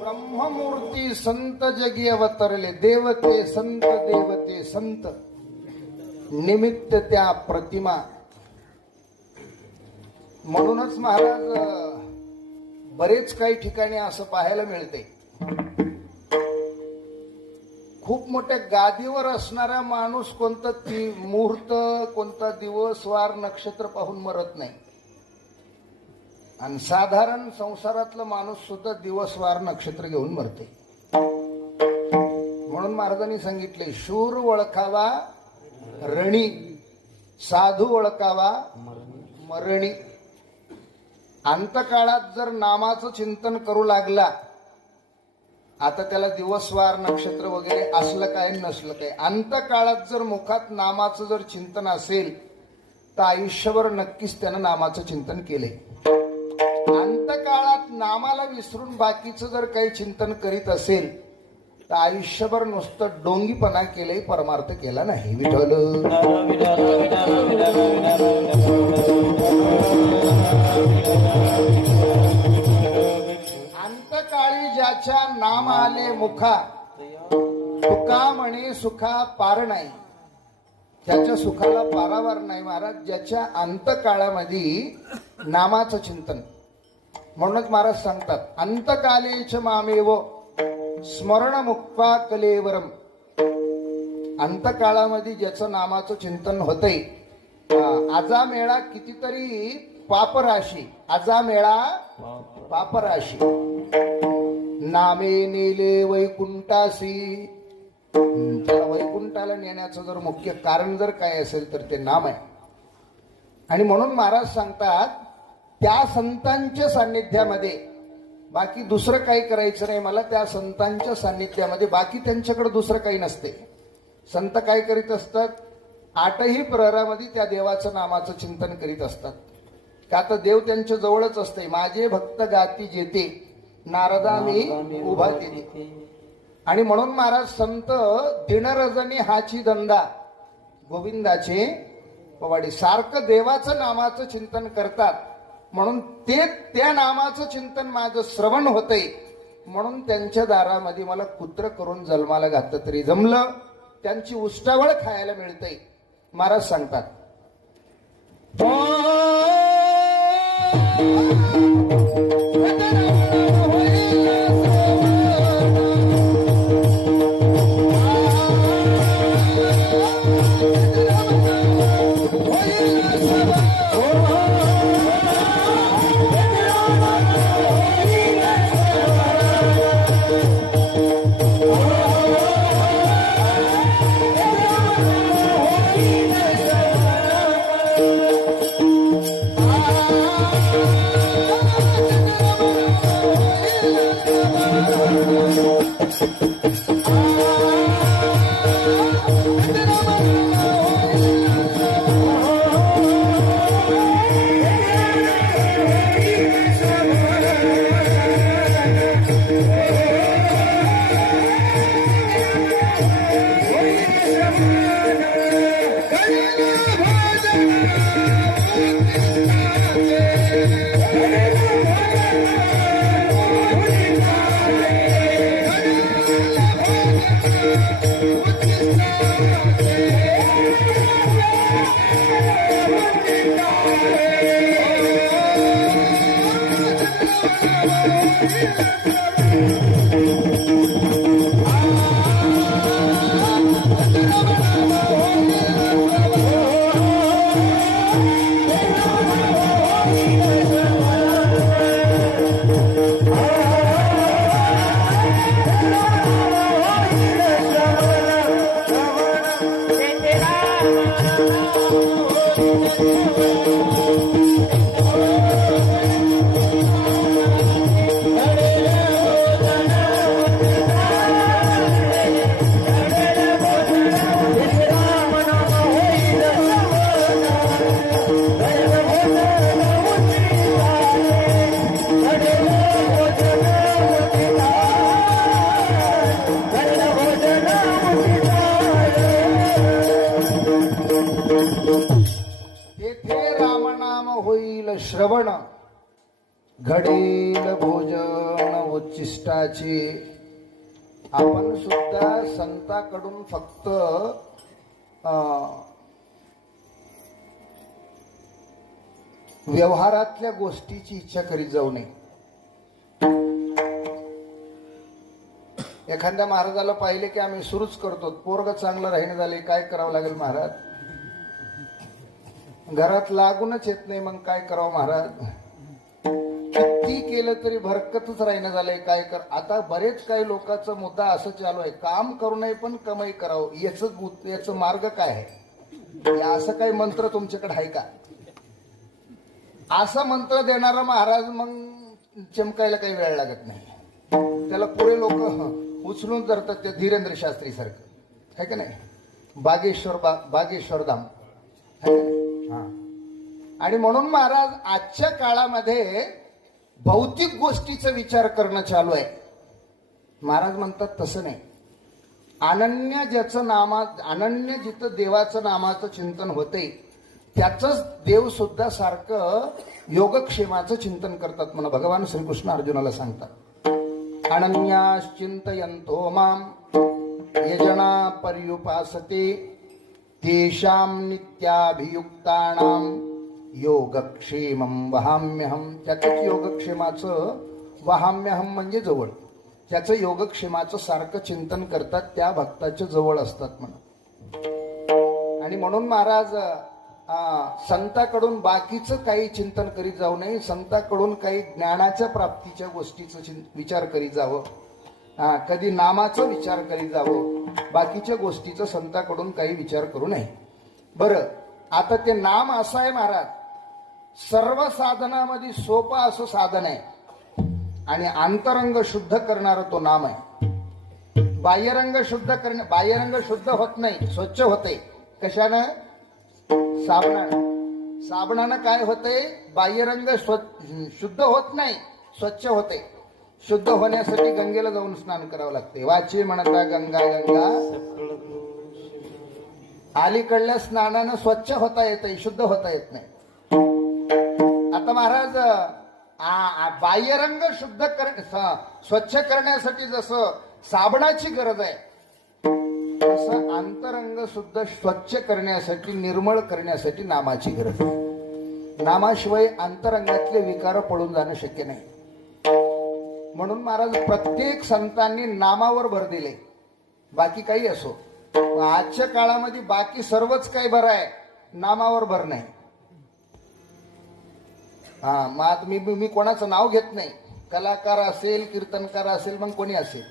ब्रह्ममूर्ती संत जगी अवतरले. देवते संत, देवते संत, निमित्त त्या प्रतिमा. म्हणूनच महाराज बरेच काही ठिकाणी असं पाहायला मिळते, खूप मोठ्या गादीवर असणारा माणूस कोणता मुहूर्त, कोणता दिवस वार नक्षत्र पाहून मरत नाही. आणि साधारण संसारातला माणूस सुद्धा दिवस वार नक्षत्र घेऊन मरते. म्हणून महाराजांनी सांगितले, शूर ओळखावा रणी, साधू ओळखावा मरणी. अंतकाळात जर नामाचं चिंतन करू लागला, आता त्याला दिवसवार नक्षत्र वगैरे असलं काय नसलं काय, अंतकाळात जर मुखात नामाचं जर चिंतन असेल तर आयुष्यभर नक्कीच त्यानं नामाचं चिंतन केले. अंतकाळात नामाला विसरून बाकीचं जर काही चिंतन करीत असेल तर आयुष्यभर नुसतं डोंगीपणा केले, परमार्थ केला नाही. विठ्ठल अंतकाळी ज्याच्या नाम आले मुखा, तुका म्हणे सुखा पार नाही, त्याच्या सुखाला पारावार नाही महाराज. ज्याच्या अंतकाळामध्ये नामाचं चिंतन. म्हणूनच महाराज सांगतात, अंतकालेच मामेव स्मरण मुक्ता कलेवरम. अंतकाळामध्ये ज्याचं नामाचं चिंतन होतंय, आजामेळा कितीतरी पापराशी, आजामेळा पापराशी. नामे नेले वैकुंठासी. त्याला वैकुंठाला नेण्याचं जर मुख्य कारण जर काय असेल तर ते नाम आहे. आणि म्हणून महाराज सांगतात, त्या संतांच्या सान्निध्यामध्ये बाकी दुसरं काही करायचं नाही मला. त्या संतांच्या सान्निध्यामध्ये बाकी त्यांच्याकडे दुसरं काही नसते. संत काय करीत असतात, आठही प्रहरामध्ये त्या देवाचं नामाचं चिंतन करीत असतात. का तर देव त्यांच्या जवळच असते. माझे भक्त गाती जेते, नारदा मी उभा तेथे. आणि म्हणून महाराज संत दिनरजनी हाची धंदा, गोविंदाचे पवाडी सारखं देवाचं नामाचं चिंतन करतात म्हणून ते त्या नामाचं चिंतन माझं श्रवण होतंय म्हणून त्यांच्या दारामध्ये मला कुत्र करून जन्माला घातलं तरी जमलं. त्यांची उष्टावळ खायला मिळते. महाराज सांगतात श्रवण घडेल भोजन उच्चिष्टाचे. आपण सुद्धा संताकडून फक्त व्यवहारातल्या गोष्टीची इच्छा करीत जाऊ नये. एखाद्या महाराजाला पाहिले की आम्ही सुरूच करतो, पोरग चांगलं राहीन झाले, काय करावं लागेल महाराज? घरात लागूनच येत नाही, मग काय करावं महाराज? किती केलं तरी भरकतच राहिनं झालंय, काय कर? आता बरेच काही लोकांचा मुद्दा असं चालू आहे, काम करू नये पण कमाई करावं. याचं मार्ग काय आहे? असं काही मंत्र तुमच्याकडे आहे का? असा मंत्र देणारा महाराज मग चमकायला काही वेळ लागत नाही. त्याला पुढे लोक उचलून धरतात, त्या धीरेंद्र शास्त्री सारखं, है का नाही? बागेश्वर धाम, है का नाही? आणि म्हणून महाराज आजच्या काळामध्ये भौतिक गोष्टीचा विचार करणं चालू आहे. महाराज म्हणतात तसं नाही. अनन्य जिथं देवाचं नामाचं चिंतन होते त्याच देव सुद्धा सारखं योगक्षेमाचं चिंतन करतात म्हणा. भगवान श्रीकृष्ण अर्जुनाला सांगतात, अनन्याश्चिंतयन्तो माम यजना पर्युपासते तेषां नित्याभियुक्तानां योगक्षेमं वहाम्यहम. त्याचंच योगक्षेमाचं वहाम्यहम म्हणजे जवळ, त्याचं योगक्षेमाचं सारखं चिंतन करतात त्या भक्ताच्या जवळ असतात म्हणा. आणि म्हणून महाराज संताकडून बाकीचं काही चिंतन करीत जाऊ नये. संताकडून काही ज्ञानाच्या प्राप्तीच्या गोष्टीचं विचार करीत जावं. कधी नामाचा विचार करीत जावं. बाकीच्या गोष्टीचा संताकडून काही विचार करू नये. बरं, आता ते नाम असं आहे महाराज, सर्व साधनामध्ये सोपं असं साधन आहे आणि अंतरंग शुद्ध करणारं तो नाम आहे. बाह्यरंग शुद्ध होत नाही, स्वच्छ होते. कशानं? साबणानं काय होते? बाह्यरंग शुद्ध होत नाही, स्वच्छ होते. शुद्ध होण्यासाठी गंगेला जाऊन स्नान करावं लागते. वाचे म्हणता गंगा गंगा अलीकडल्या स्नानानं स्वच्छ होता येतं, शुद्ध होता येत नाही. आता महाराज बाह्यरंग स्वच्छ करण्यासाठी जसं साबणाची गरज आहे, तसं अंतरंग सुद्धा स्वच्छ करण्यासाठी, निर्मळ करण्यासाठी नामाची गरज आहे. नामाशिवाय अंतरंगातले विकार पळून जाणं शक्य नाही. म्हणून महाराज प्रत्येक संतांनी नामावर भर दिले. बाकी काही असो, आजच्या काळामध्ये बाकी सर्वच काही बरं आहे, नामावर भर नाही. मग मी कोणाचं नाव घेत नाही. कलाकार असेल, कीर्तनकार असेल, मग कोणी असेल,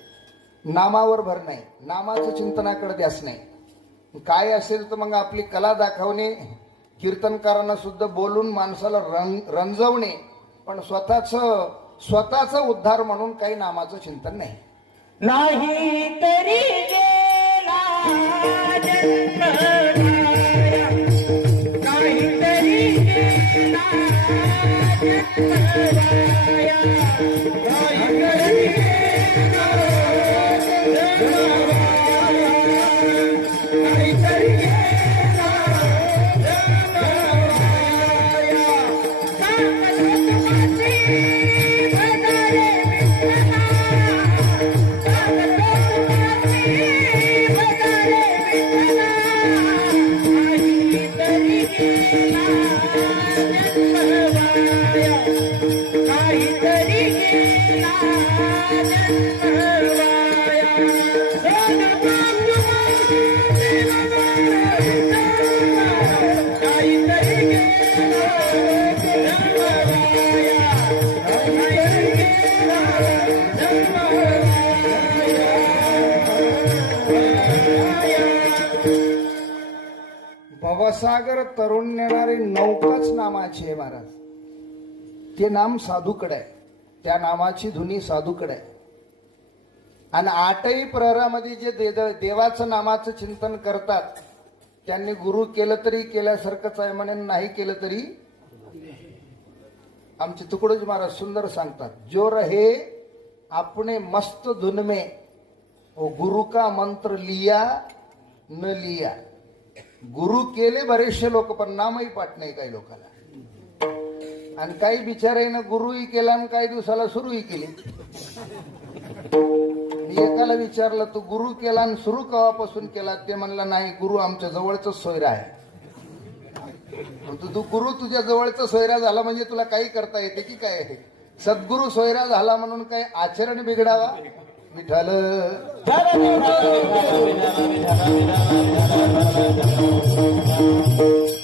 नामावर भर नाही. नामाचं चिंतनाकडे ध्यास नाही. काय असेल तर मग आपली कला दाखवणे, कीर्तनकारांना सुद्धा बोलून माणसाला रंजवणे, पण स्वतःचा उद्धार म्हणून काही नामाचं चिंतन नाही. नाही तरी गेला जन्म माया, नाही तरी गेला जन्म माया, नाही तरी गेला जन्म माया, नाही तरी गेला जन्म माया. भवसागर तरुण नेणारी नौकाच नामाची आहे महाराज. ते नाम साधूकडे आहे, त्या नामाची धुनी साधूकडे आहे. आणि आठही प्रहरामध्ये जे देवाचं नामाचं चिंतन करतात, त्यांनी गुरु केलं तरी केल्यासारखंच आहे म्हणे, नाही केलं तरी. आमचे तुकडोजी महाराज सुंदर सांगतात, जो रहे अपने मस्त धुन में वो गुरु का मंत्र लिया न लिया. गुरु केले बरेचसे लोक, पण नामही पाठ नाही काही लोकांना. आणि काही बिचाराईनं गुरुही केला आणि काही दिवसाला सुरूही केली. मी एकाला विचारलं, तू गुरु केला आणि सुरू केव्हापासून केला? ते म्हणला, नाही, गुरु आमच्या जवळच सोयरा आहे. तू गुरु तुझ्या जवळचा सोयरा झाला म्हणजे तुला काही करता येते की काय? सद्गुरु सोयरा झाला म्हणून काय आचरण बिघडावा? विठ्ठल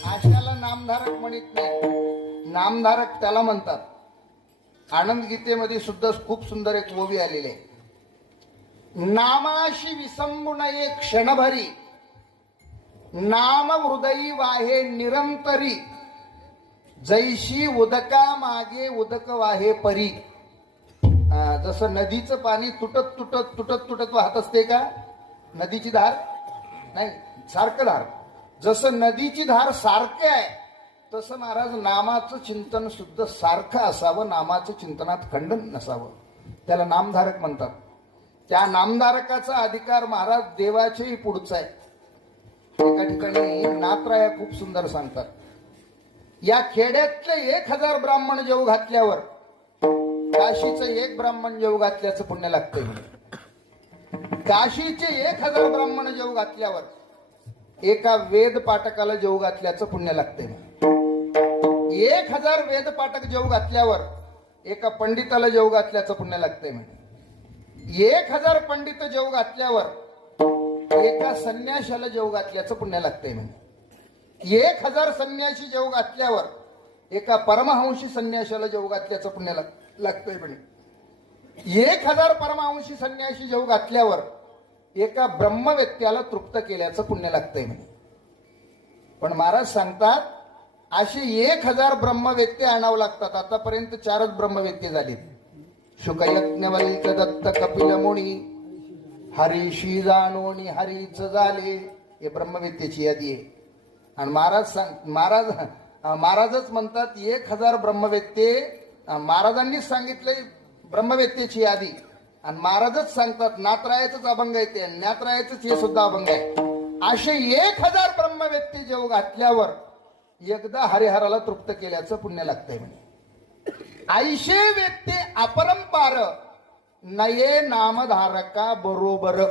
आशाला नामधारक म्हणत नाही, नामधारक त्याला म्हणतात. आनंद गीतेमध्ये सुद्धा खूप सुंदर एक ओवी आलेली आहे. नामाशी विसंबुन एक क्षणभरी, नाम हृदयी वाहे निरंतरी, जैशी उदका मागे उदक वाहे परी. जसं नदीचं पाणी तुटत तुटत तुटत तुटत वाहत असते का नदीची धार? नाही, सारखं धार. जसं नदीची धार सारखे आहे, तसं महाराज नामाचं चिंतन सुद्धा सारखं असावं, नामाचं चिंतनात खंडन नसावं. त्याला नामधारक म्हणतात. त्या नामधारकाचा अधिकार महाराज देवाच्याही पुढचा आहे. एका ठिकाणी नाथराया खूप सुंदर सांगतात, या खेड्यातले 1000 ब्राह्मण जेव घातल्यावर काशीचं 1 ब्राह्मण जेव घातल्याचं पुण्य लागतंय. काशीचे 1000 ब्राह्मण जेव घातल्यावर एका वेद पाठकाला जेव घातल्याचं पुण्य लागतंय. 1000 वेद पाठक जेव घातल्यावर एका पंडिताला जेव घातल्याचं पुण्य लागतंय. 1000 पंडित जेव घातल्यावर एका संन्याशाला जेव घातल्याचं पुण्य लागतंय. 1000 संन्याशी जेव घातल्यावर एका परमहंशी संन्याशाला जेव घातल्याचं पुण्य लागतंय. म्हणे 1000 परमहंशी संन्याशी जेव घातल्यावर एका ब्रह्मवेत्याला तृप्त केल्याचं पुण्य लागतंय. म्हणे पण महाराज सांगतात, असे 1000 ब्रह्मवेत्ते आणावं लागतात. आतापर्यंत 4च ब्रह्मवेत्ते झालेत. शुकयज्ञवल्क दत्त कपिल मुनी, हरीशी जाणोनी हरीच झाले. हे ब्रह्मवेत्तेची यादी आहे. आणि महाराजच म्हणतात 1000 ब्रह्मवेत्ते. महाराजांनीच सांगितले ब्रह्मवेत्तेची यादी. आणि महाराजच सांगतात नाथरायाचंच अभंग आहे ते, नाथरायाचंच हे सुद्धा अभंग आहे. असे 1000 ब्रह्मव्यक्ती जेव घातल्यावर एकदा हरिहराला तृप्त केल्याचं पुण्य लागतंय म्हणे. 80 व्यक्ती अपरंपार नये नामधारका बरोबर.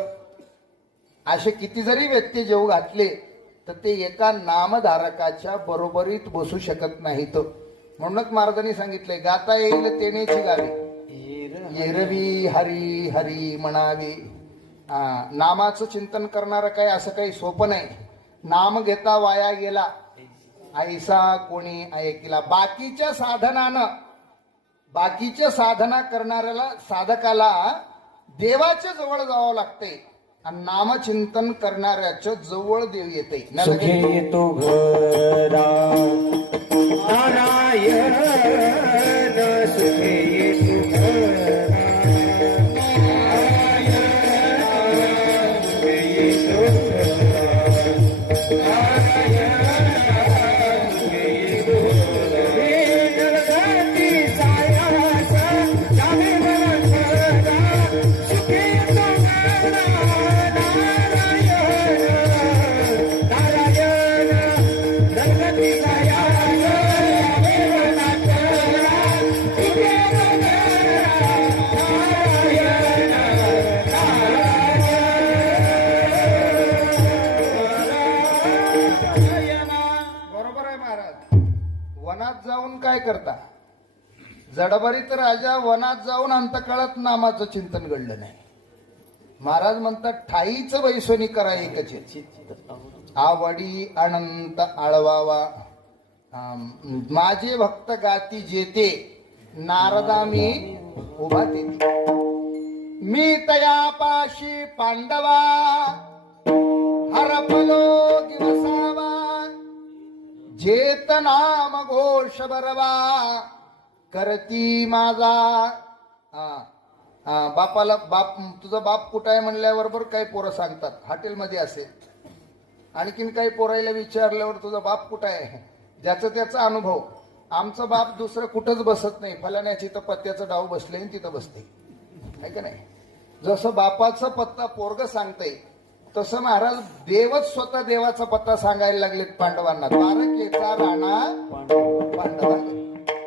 असे किती जरी व्यक्ती जेव घातले तर ते एका नामधारकाच्या बरोबरीत बसू शकत नाहीत. म्हणूनच महाराजांनी सांगितलंय गाता येईल तेनेची गावी एरवी हरी हरी म्हणावे. नामाचं चिंतन करणारं काय असं काही सोपं नाही. नाम घेता वाया गेला ऐसा कोणी ऐकला. बाकीच्या साधना करणाऱ्याला साधकाला देवाच्या जवळ जावं लागते आणि नामचिंतन करणाऱ्याच्या जवळ देव येते. सुखी येतो घरा नारायण सुखी येतो घरा काय करता जडबरीत राजा वनात जाऊन अंतकाळात नामाचं चिंतन घडलं नाही. महाराज म्हणतात ठाईच वैसोनी करा एकचे आवडी अनंत आळवावा. माझे भक्त गाती जेते नारदा मी उभा तेथे. मी तयापाशी पांडवा हरपलो दिवसावा जेत नाम घोष बरवा करती माझा. बापाला बाप तुझा बाप कुठं आहे म्हणल्याबरोबर काही पोरं सांगतात हॉटेलमध्ये असेल. आणखीन काही पोरायला विचारल्यावर तुझा बाप कुठं आहे ज्याचा त्याचा अनुभव. आमचा बाप दुसरं कुठंच बसत नाही. फलाण्याची तर पत्त्याचं डाव बसले तिथं बसते आहे का नाही. जसं बापाचा पत्ता पोरग सांगतंय तसं महाराज देवच स्वतः देवाचा पत्ता सांगायला लागलेत पांडवांना. द्वारकेचा राणा पांडवा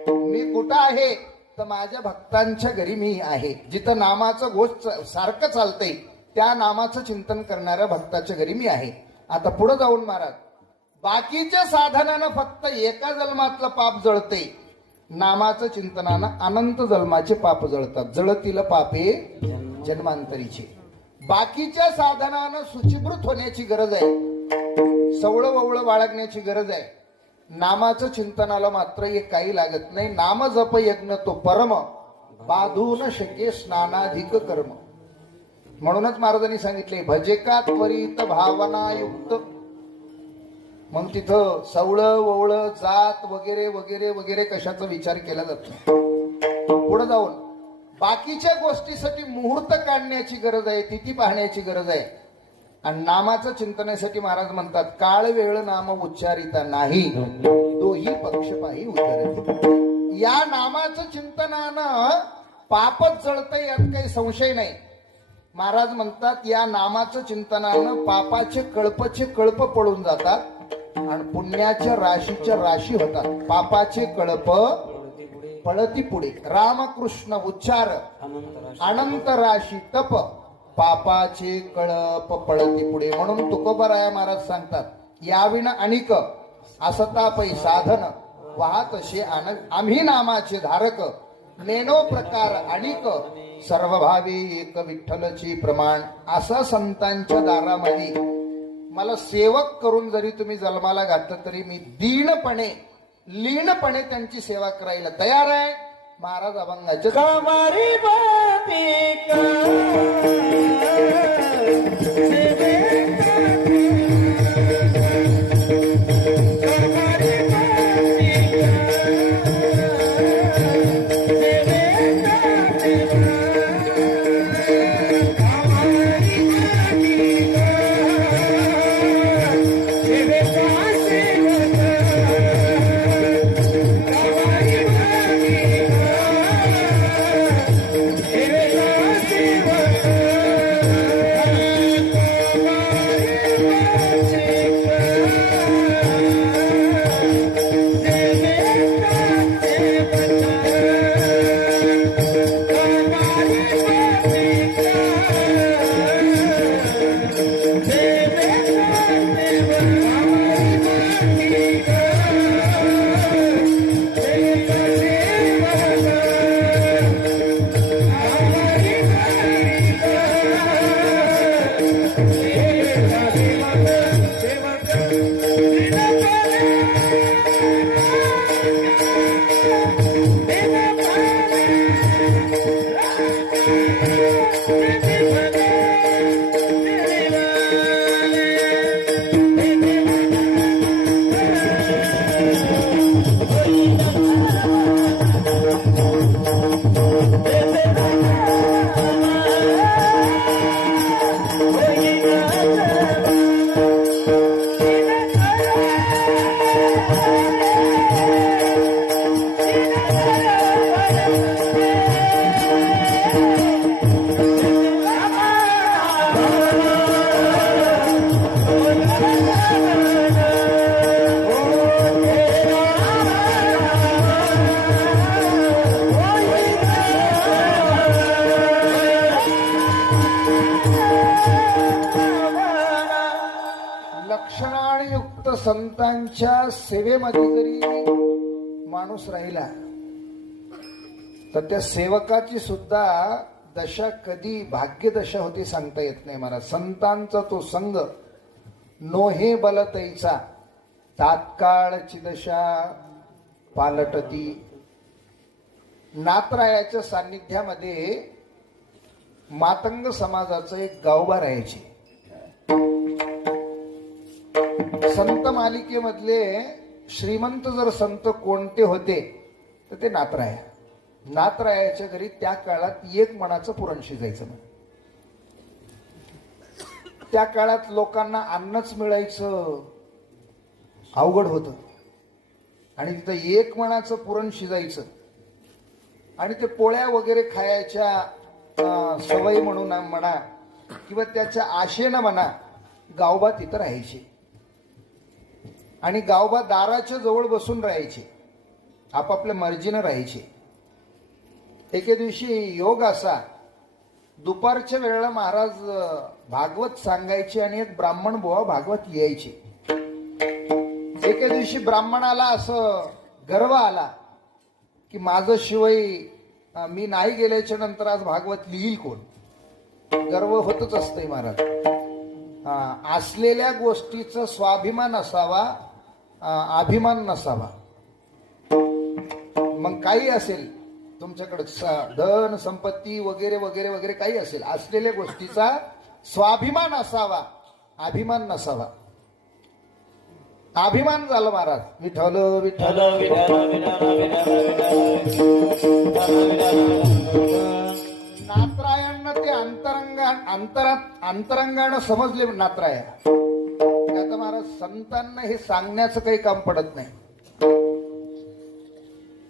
मी कुठं आहे तर माझ्या भक्तांच्या घरी मी आहे. जिथं नामाचं घोष सारखं चालतंय त्या नामाचं चिंतन करणाऱ्या भक्ताच्या घरी मी आहे. आता पुढे जाऊन महाराज बाकीच्या साधनानं फक्त एका जन्मातलं पाप जळते. नामाचं चिंतनानं अनंत जन्माचे पाप जळतात. जळतील पापे जन्मांतरीचे. बाकीच्या साधनानं शुचिभूत होण्याची गरज आहे. सवळं ववळं बाळगण्याची गरज आहे. नामाचं चिंतनाला मात्र हे काही लागत नाही. नाम जप यज्ञ तो परम बाधू न शके स्नानाधिक कर्म. म्हणूनच महाराजांनी सांगितले भजेका त्वरित भावनायुक्त. मग तिथं सवळं ववळं जात वगैरे वगैरे वगैरे कशाचा विचार केला जात नाही. पुढे जाऊन बाकीच्या गोष्टीसाठी मुहूर्त काढण्याची गरज आहे. तिथी पाहण्याची गरज आहे. आणि नामाचं चिंतनासाठी महाराज म्हणतात काळ वेळ नाम उच्चारिता नाही दोही पक्षपाही उतरते. या नामाचं चिंतनानं पापच जळतंय यात काही संशय नाही. महाराज म्हणतात या नामाचं चिंतनानं पापाचे कळपचे कळप पळून जातात आणि पुण्याच्या राशीच्या राशी होतात. पापाचे कळप पळती पुढे रामकृष्ण उच्चार अनंत राशी तप पापाचे कळप पळती पुढे. म्हणून तुकोबराया महाराज सांगतात याविना अनिक असतापै साधन वाहत असे आम्ही नामाचे धारक नेनो प्रकार अनिक सर्व भावे एक विठ्ठलची प्रमाण. असं संतांच्या दारामध्ये मला सेवक करून जरी तुम्ही जन्माला घातलं तरी मी लीनपणे त्यांची सेवा करायला तयार आहे. महाराज अभंगाचे कवारी बाती का संतांच्या सेवेमध्ये जरी माणूस राहिला तर त्या सेवकाची सुद्धा दशा कधी भाग्यदशा होती सांगता येत नाही महाराज. संतांचा तो संग नोहे बलतैचा तात्काळची दशा पालटती. नाथरायाच्या सान्निध्यामध्ये मातंग समाजाचं एक गावबा राहायचे. संत मालिकेमधले श्रीमंत जर संत कोणते होते तर ते नाथराया. नाथरायाच्या घरी त्या काळात एक मणाचं पुरण शिजायचं. त्या काळात लोकांना अन्नच मिळायचं अवघड होतं आणि तिथं एक मणाचं पुरण शिजायचं आणि ते पोळ्या वगैरे खायच्या सवय म्हणून म्हणा किंवा त्याच्या आशेनं म्हणा गावबा तिथं राहायचे आणि गावबा दाराच्या जवळ बसून राहायचे, आपापल्या मर्जीनं राहायचे. एके दिवशी योग असा, दुपारच्या वेळेला महाराज भागवत सांगायचे आणि एक ब्राह्मण बुवा भागवत लिहायचे. एके दिवशी ब्राह्मणाला असं गर्व आला की माझं शिवाय मी नाही गेल्याच्या नंतर आज भागवत लिहिल कोण. गर्व होतच असतंय महाराज. असलेल्या गोष्टीचा स्वाभिमान असावा, अभिमान नसावा. मग काही असेल तुमच्याकडे धन संपत्ती वगैरे वगैरे वगैरे काही असेल, असलेल्या गोष्टीचा स्वाभिमान असावा, अभिमान नसावा. अभिमान झाला महाराज. विठ्ठल विठ्ठल नाथरायांना ते अंतरंगानं समजले. नाथराया आता महाराज संतांना हे सांगण्याचं काही काम पडत नाही.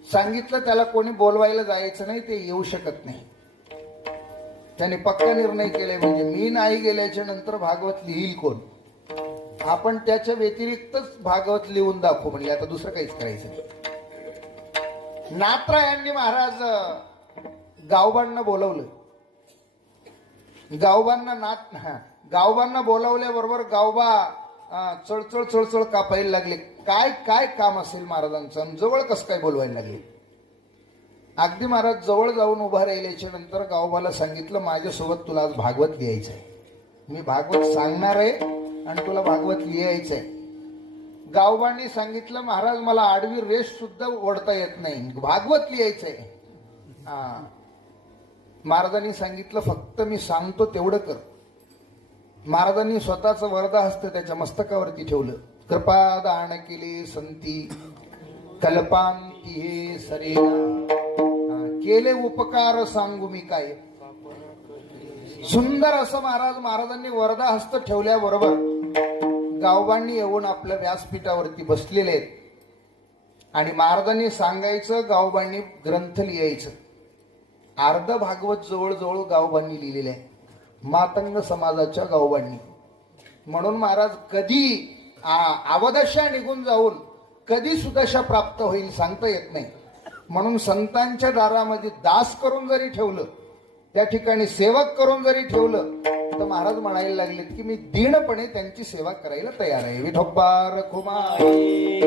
सांगितलं त्याला कोणी बोलवायला जायचं नाही, ते येऊ शकत नाही. त्याने पक्का निर्णय केलाय म्हणजे मी नाही गेल्याच्या नंतर भागवत लिहिल कोण. आपण त्याच्या व्यतिरिक्तच भागवत लिहून दाखवू म्हणले. आता दुसरं काहीच करायचं नाही. नाथरायांनी महाराज गावबांना बोलवलं. गावबांना बोलावल्याबरोबर गावबा चळचळ चळचळ कापायला लागले. काय काय काम असेल महाराजांचं, जवळ कसं काय बोलवायला लागले. अगदी महाराज जवळ जाऊन उभा राहिल्याच्या नंतर गावबाला सांगितलं माझ्यासोबत तुला आज भागवत लिहायचंय. मी भागवत सांगणार आहे आणि तुला भागवत लिहायचंय. गावबांनी सांगितलं महाराज मला आडवी रेष सुद्धा ओढता येत नाही, भागवत लिहायचंय. महाराजांनी सांगितलं फक्त मी सांगतो तेवढं कर. महाराजांनी स्वतःचं वरदाहस्त त्याच्या मस्तकावरती ठेवलं. कृपादान केले संती कल्पांती हे सरेना, केले उपकार सांगू मी काय. सुंदर असं महाराजांनी वरदाहस्त ठेवल्याबरोबर गावबांनी येऊन आपल्या व्यासपीठावरती बसलेले आहेत आणि महाराजांनी सांगायचं, गावबांनी ग्रंथ लिहायचं. अर्ध भागवत जवळजवळ गावबांनी लिहिलेले आहे, मातंग समाजाच्या गावबांनी. म्हणून महाराज कधी अवदशा निघून जाऊन कधी सुदशा प्राप्त होईल सांगता येत नाही. म्हणून संतांच्या दारामध्ये दास करून जरी ठेवलं, त्या ठिकाणी सेवक करून जरी ठेवलं तर महाराज म्हणायला लागलेत की मी दीनपणे त्यांची सेवा करायला तयार आहे. विठोबा रखुमाई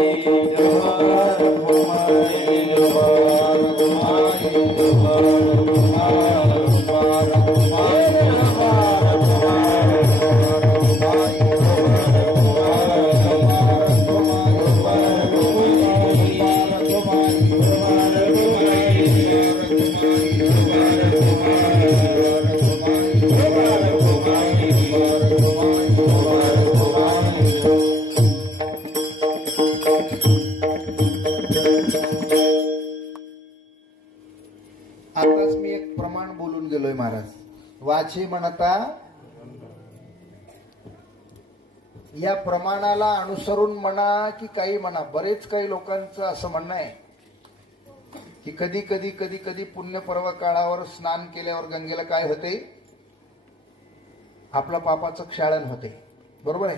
आताच मी एक प्रमाण बोलून गेलोय महाराज. वाचे म्हणता या प्रमाणाला अनुसरून म्हणा की काही म्हणा, बरेच काही लोकांचं असं म्हणणं आहे की कधी कधी कधी कधी पुण्य पर्व काळावर स्नान केल्यावर गंगेला काय होते, आपल्या पापाचं क्षालन होते. बरोबर आहे.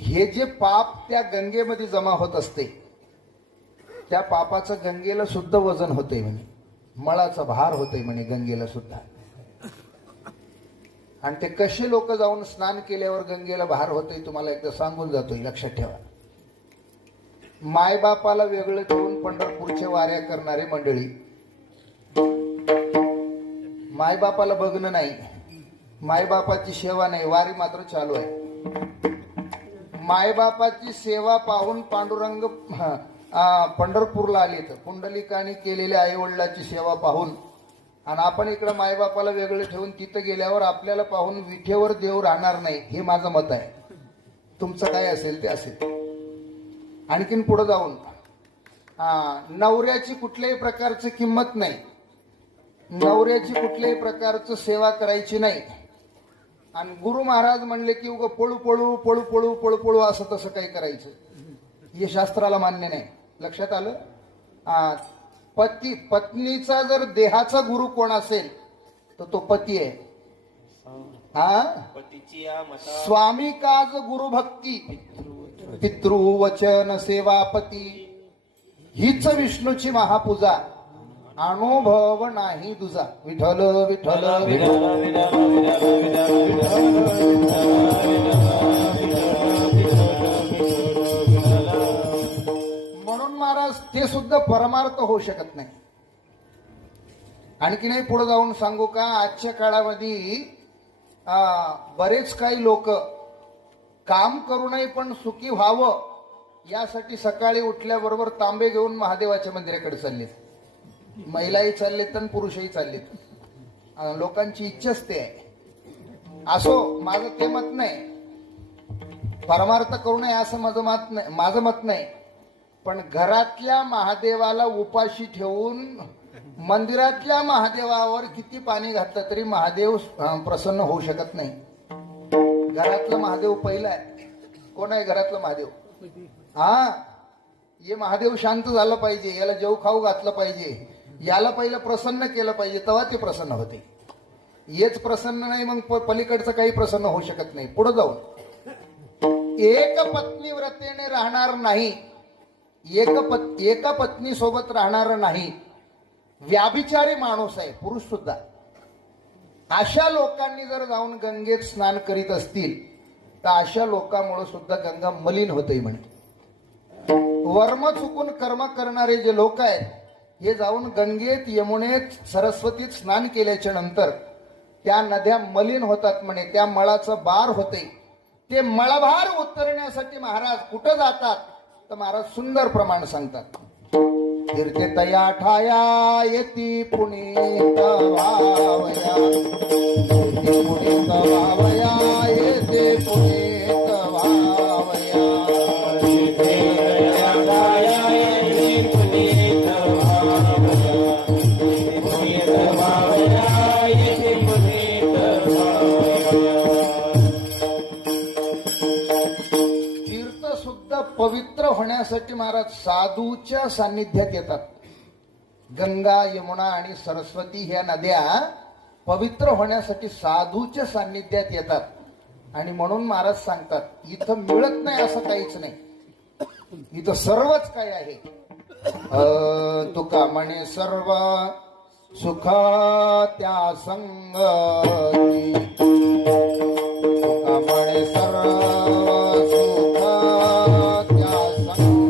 हे जे पाप त्या गंगेमध्ये जमा होत असते त्या पापाचं गंगेला सुद्धा वजन होते म्हणे, मळाचा भार होते म्हणे गंगेला सुद्धा. आणि ते कसे लोक जाऊन स्नान केल्यावर गंगेला भार होतोय तुम्हाला एकदा सांगून जातोय, लक्षात ठेवा. मायबापाला वेगळं ठेवून पंढरपूरच्या वाऱ्या करणारे मंडळी, मायबापाला बघणं नाही, मायबापाची सेवा नाही, वारी मात्र चालू आहे. मायबापाची सेवा पाहून पांडुरंग पंढरपूरला आले, तर पुंडलिकाने केलेल्या आई वडिलाची सेवा पाहून, आणि आपण इकडं मायबापाला वेगळं ठेवून तिथं गेल्यावर आपल्याला पाहून विठेवर देव राहणार नाही, हे माझं मत आहे. तुमचं काय असेल ते असेल. आणखीन पुढे जाऊन नवऱ्याची कुठल्याही प्रकारची किंमत नाही, नवऱ्याची कुठल्याही प्रकारचं सेवा करायची नाही. आणि गुरु महाराज म्हणले की उग पळू पळू पळू पळू पळू पळू असं तसं काही करायचं, हे शास्त्राला मान्य नाही. लक्षात आलं. पत्नीचा जर देहाचा गुरु कोण असेल तर तो पती आहे. स्वामी काज गुरु भक्ती, पितृवचन सेवापती, हीच विष्णूची महापूजा, अनुभव नाही तुझा. विठ्ठल विठ्ठल म्हणून महाराज ते सुद्धा परमार्थ होऊ शकत नाही. आणखी नाही पुढे जाऊन सांगू का, आजच्या काळामध्ये बरेच काही लोक काम करू नये पण सुखी व्हावं यासाठी सकाळी उठल्याबरोबर तांबे घेऊन महादेवाच्या मंदिराकडे चाललेत. महिलाही चाललेत आणि पुरुषही चाललेत. लोकांची इच्छाच ते आहे. असो, माझं ते मत नाही, परमार्थ करू नये असं माझं मत नाही. पण घरातल्या महादेवाला उपाशी ठेवून मंदिरातल्या महादेवावर किती पाणी घातलं तरी महादेव प्रसन्न होऊ शकत नाही. घरातला महादेव पहिला आहे. कोण आहे घरातला महादेव? हे महादेव शांत झालं पाहिजे, याला जेव खाऊ घातलं पाहिजे, याला पहिलं प्रसन्न केलं पाहिजे, तेव्हा ते प्रसन्न होते. हेच प्रसन्न नाही मग पलीकडचं काही प्रसन्न होऊ शकत नाही. पुढे जाऊन एक पत्नी व्रतेने राहणार नाही, एका पत्नी सोबत राहणार नाही, व्याभिचारी माणूस आहे पुरुष सुद्धा. अशा लोकांनी जर जाऊन गंगेत स्नान करीत असतील तर अशा लोकांमुळे सुद्धा गंगा मलिन होते म्हणे. वर्म चुकून कर्म करणारे जे लोक आहेत हे जाऊन गंगेत, यमुनेत, सरस्वतीत स्नान केल्याच्या नंतर त्या नद्या मलिन होतात म्हणे, त्या मळाचं बार होते. ते मळभार उतरण्यासाठी महाराज कुठं जातात तर महाराज सुंदर प्रमाण सांगतात. तीर्थे तया ठाया येती पुणे तवावया, पुणे तवावया येते पुणे तवावया. तीर्थ सुद्धा पवित्र होण्यासाठी महाराज साधूच्या सान्निध्यात येतात. गंगा, यमुना आणि सरस्वती ह्या नद्या पवित्र होण्यासाठी साधूच्या सान्निध्यात येतात. आणि म्हणून महाराज सांगतात इथं मिळत नाही असं काहीच नाही, इथं सर्वच काय आहे. तुका म्हणे सर्व सुख त्या संगती, तुका म्हणे सर्व सुख त्या संगती.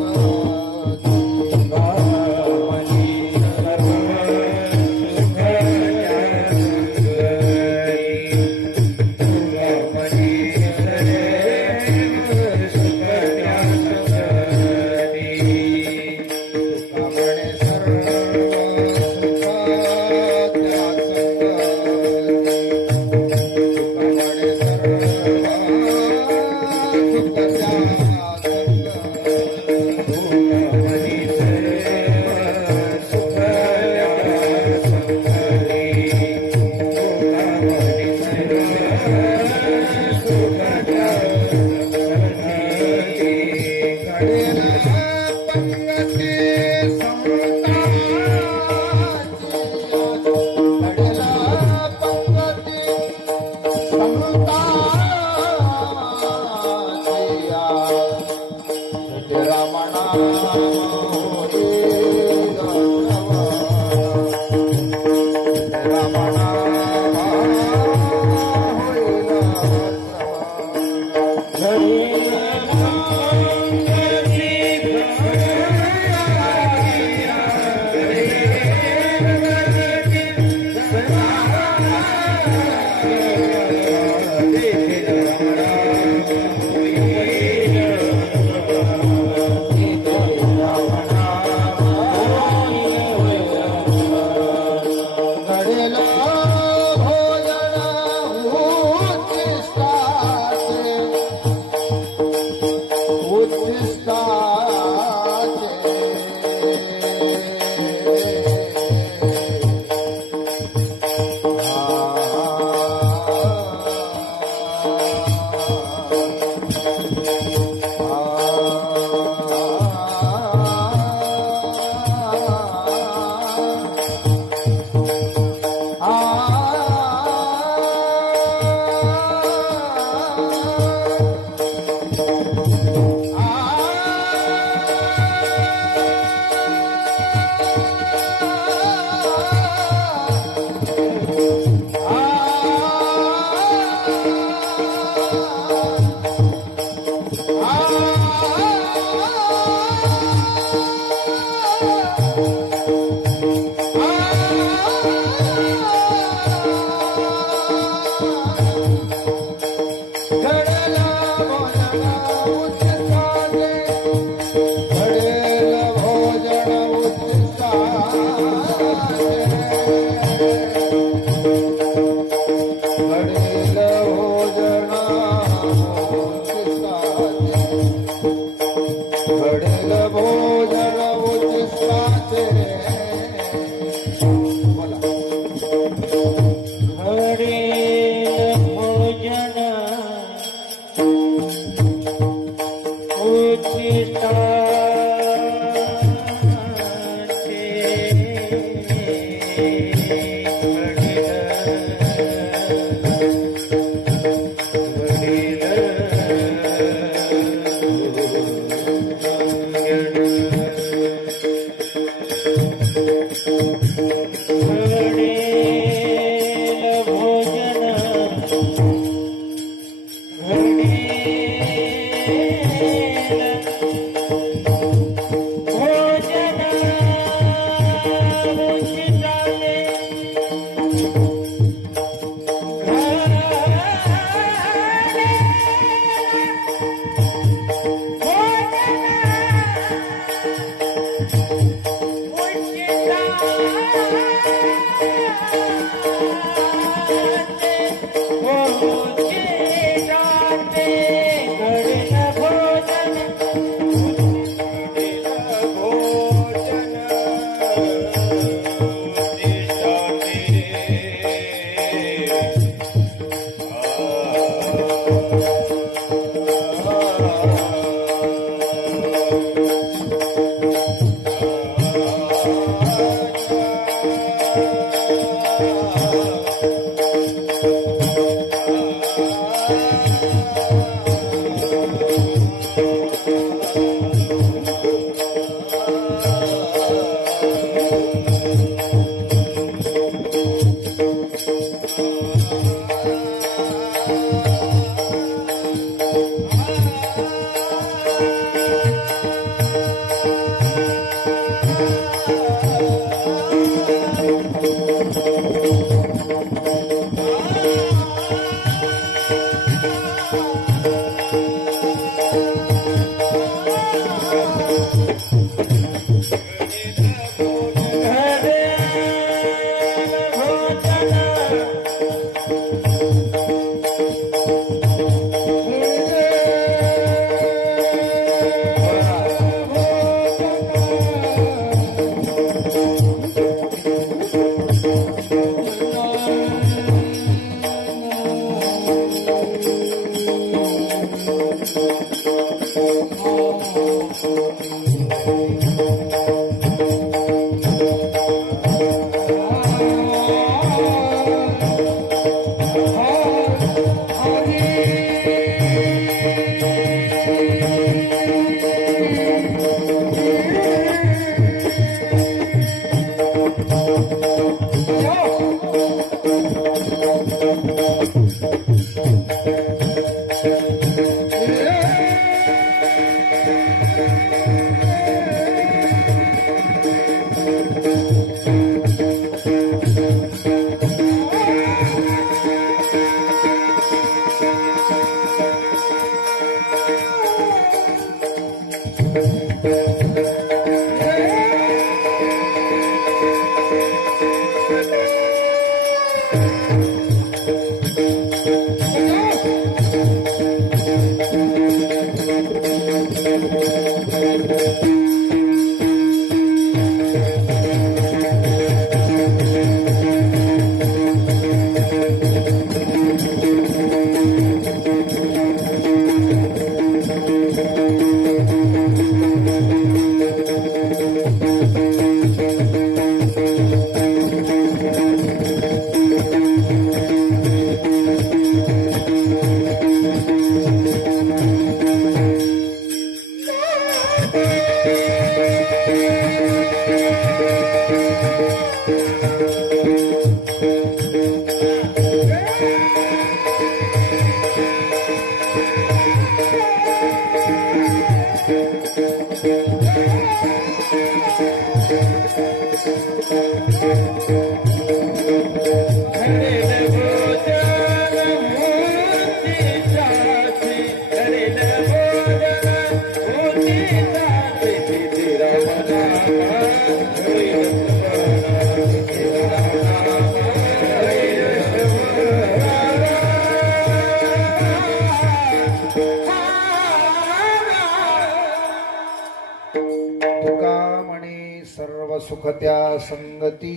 सुखत्या संगती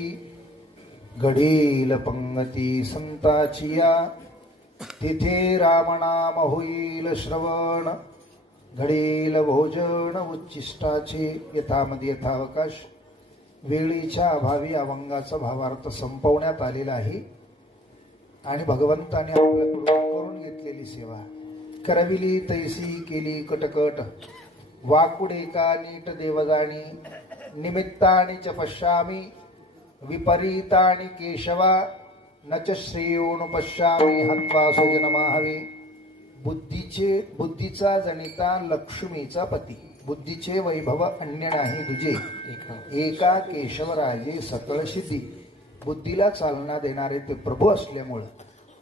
घडील पंगती संताचिया तिथे रामनाम होईल श्रवण घडेल भोजन उच्चिष्टाचे यथामध्ये यथावकाश. वेळीच्या अभावी अभंगाचा भावार्थ संपवण्यात आलेला आहे आणि भगवंताने आपल्याकडून करून घेतलेली सेवा करविली तैसी केली कटकट. वाकुडे का नीट देवगाणी निमित्तानि च पश्यामि विपरीतानि केशवा न च श्रेयोनुपश्यामि हत्वा सुजनमाहवे. बुद्धीचा जनिता लक्ष्मीचा पती बुद्धीचे वैभव अन्य नाही तुझे एका केशवराजे सकळ सिद्धी. बुद्धीला चालना देणारे ते प्रभू असल्यामुळं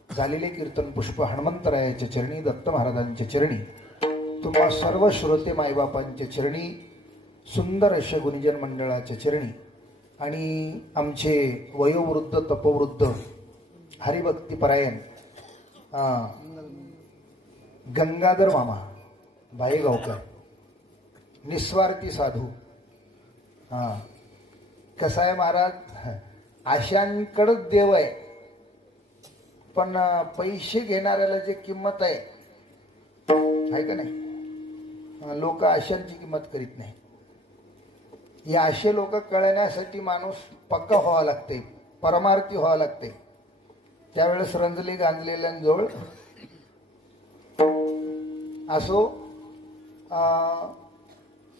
झालेले कीर्तन पुष्प हनुमंतरायाच्या चरणी दत्त महाराजांच्या चरणी तुम्हा सर्व श्रोते मायबापांच्या चरणी सुंदर अशा गुणजन मंडळाच्या चरणी आणि आमचे वयोवृद्ध तपवृद्ध हरिभक्तीपरायण गंगाधर मामा भाईगावकर निस्वार्थी साधू. कसा आहे महाराज, आशांकडच देव आहे पण पैसे घेणाऱ्याला जे किंमत आहे का नाही, लोक आशांची किंमत करीत नाही. या आशे लोक कळण्यासाठी माणूस पक्का व्हावा लागते, परमार्थी व्हावा लागते. त्यावेळेस रंजले गांजलेल्यांजवळ असो.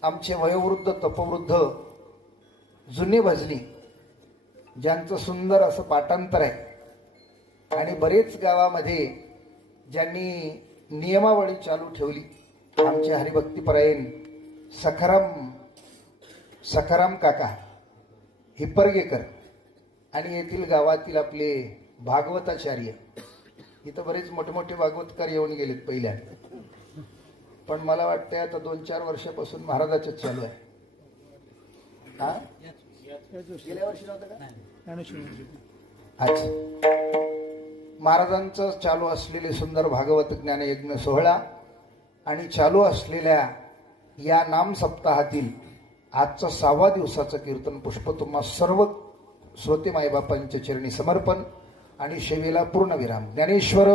आमचे वयोवृद्ध तपवृद्ध जुनी भजनी ज्यांचं सुंदर असं पाठांतर आहे आणि बरेच गावामध्ये ज्यांनी नियमावली चालू ठेवली, आमचे हरिभक्तीपरायण सखाराम काका हिप्परगेकर आणि येथील गावातील आपले भागवताचार्य. इथं बरेच मोठे मोठे भागवतकार येऊन गेलेत पहिल्या, पण मला वाटतं आता 2-4 वर्षापासून महाराजाच्याच चालू आहे. गेल्या वर्षी नव्हतं का? अच्छा. महाराजांचं चालू असलेले सुंदर भागवत ज्ञान यज्ञ सोहळा आणि चालू असलेल्या या नाम सप्ताहातील आजचं 6व्या दिवसाचं कीर्तन पुष्प तुम्हा सर्व श्रोते मायबापांच्या चरणी समर्पण आणि सेवेला पूर्ण विराम. ज्ञानेश्वर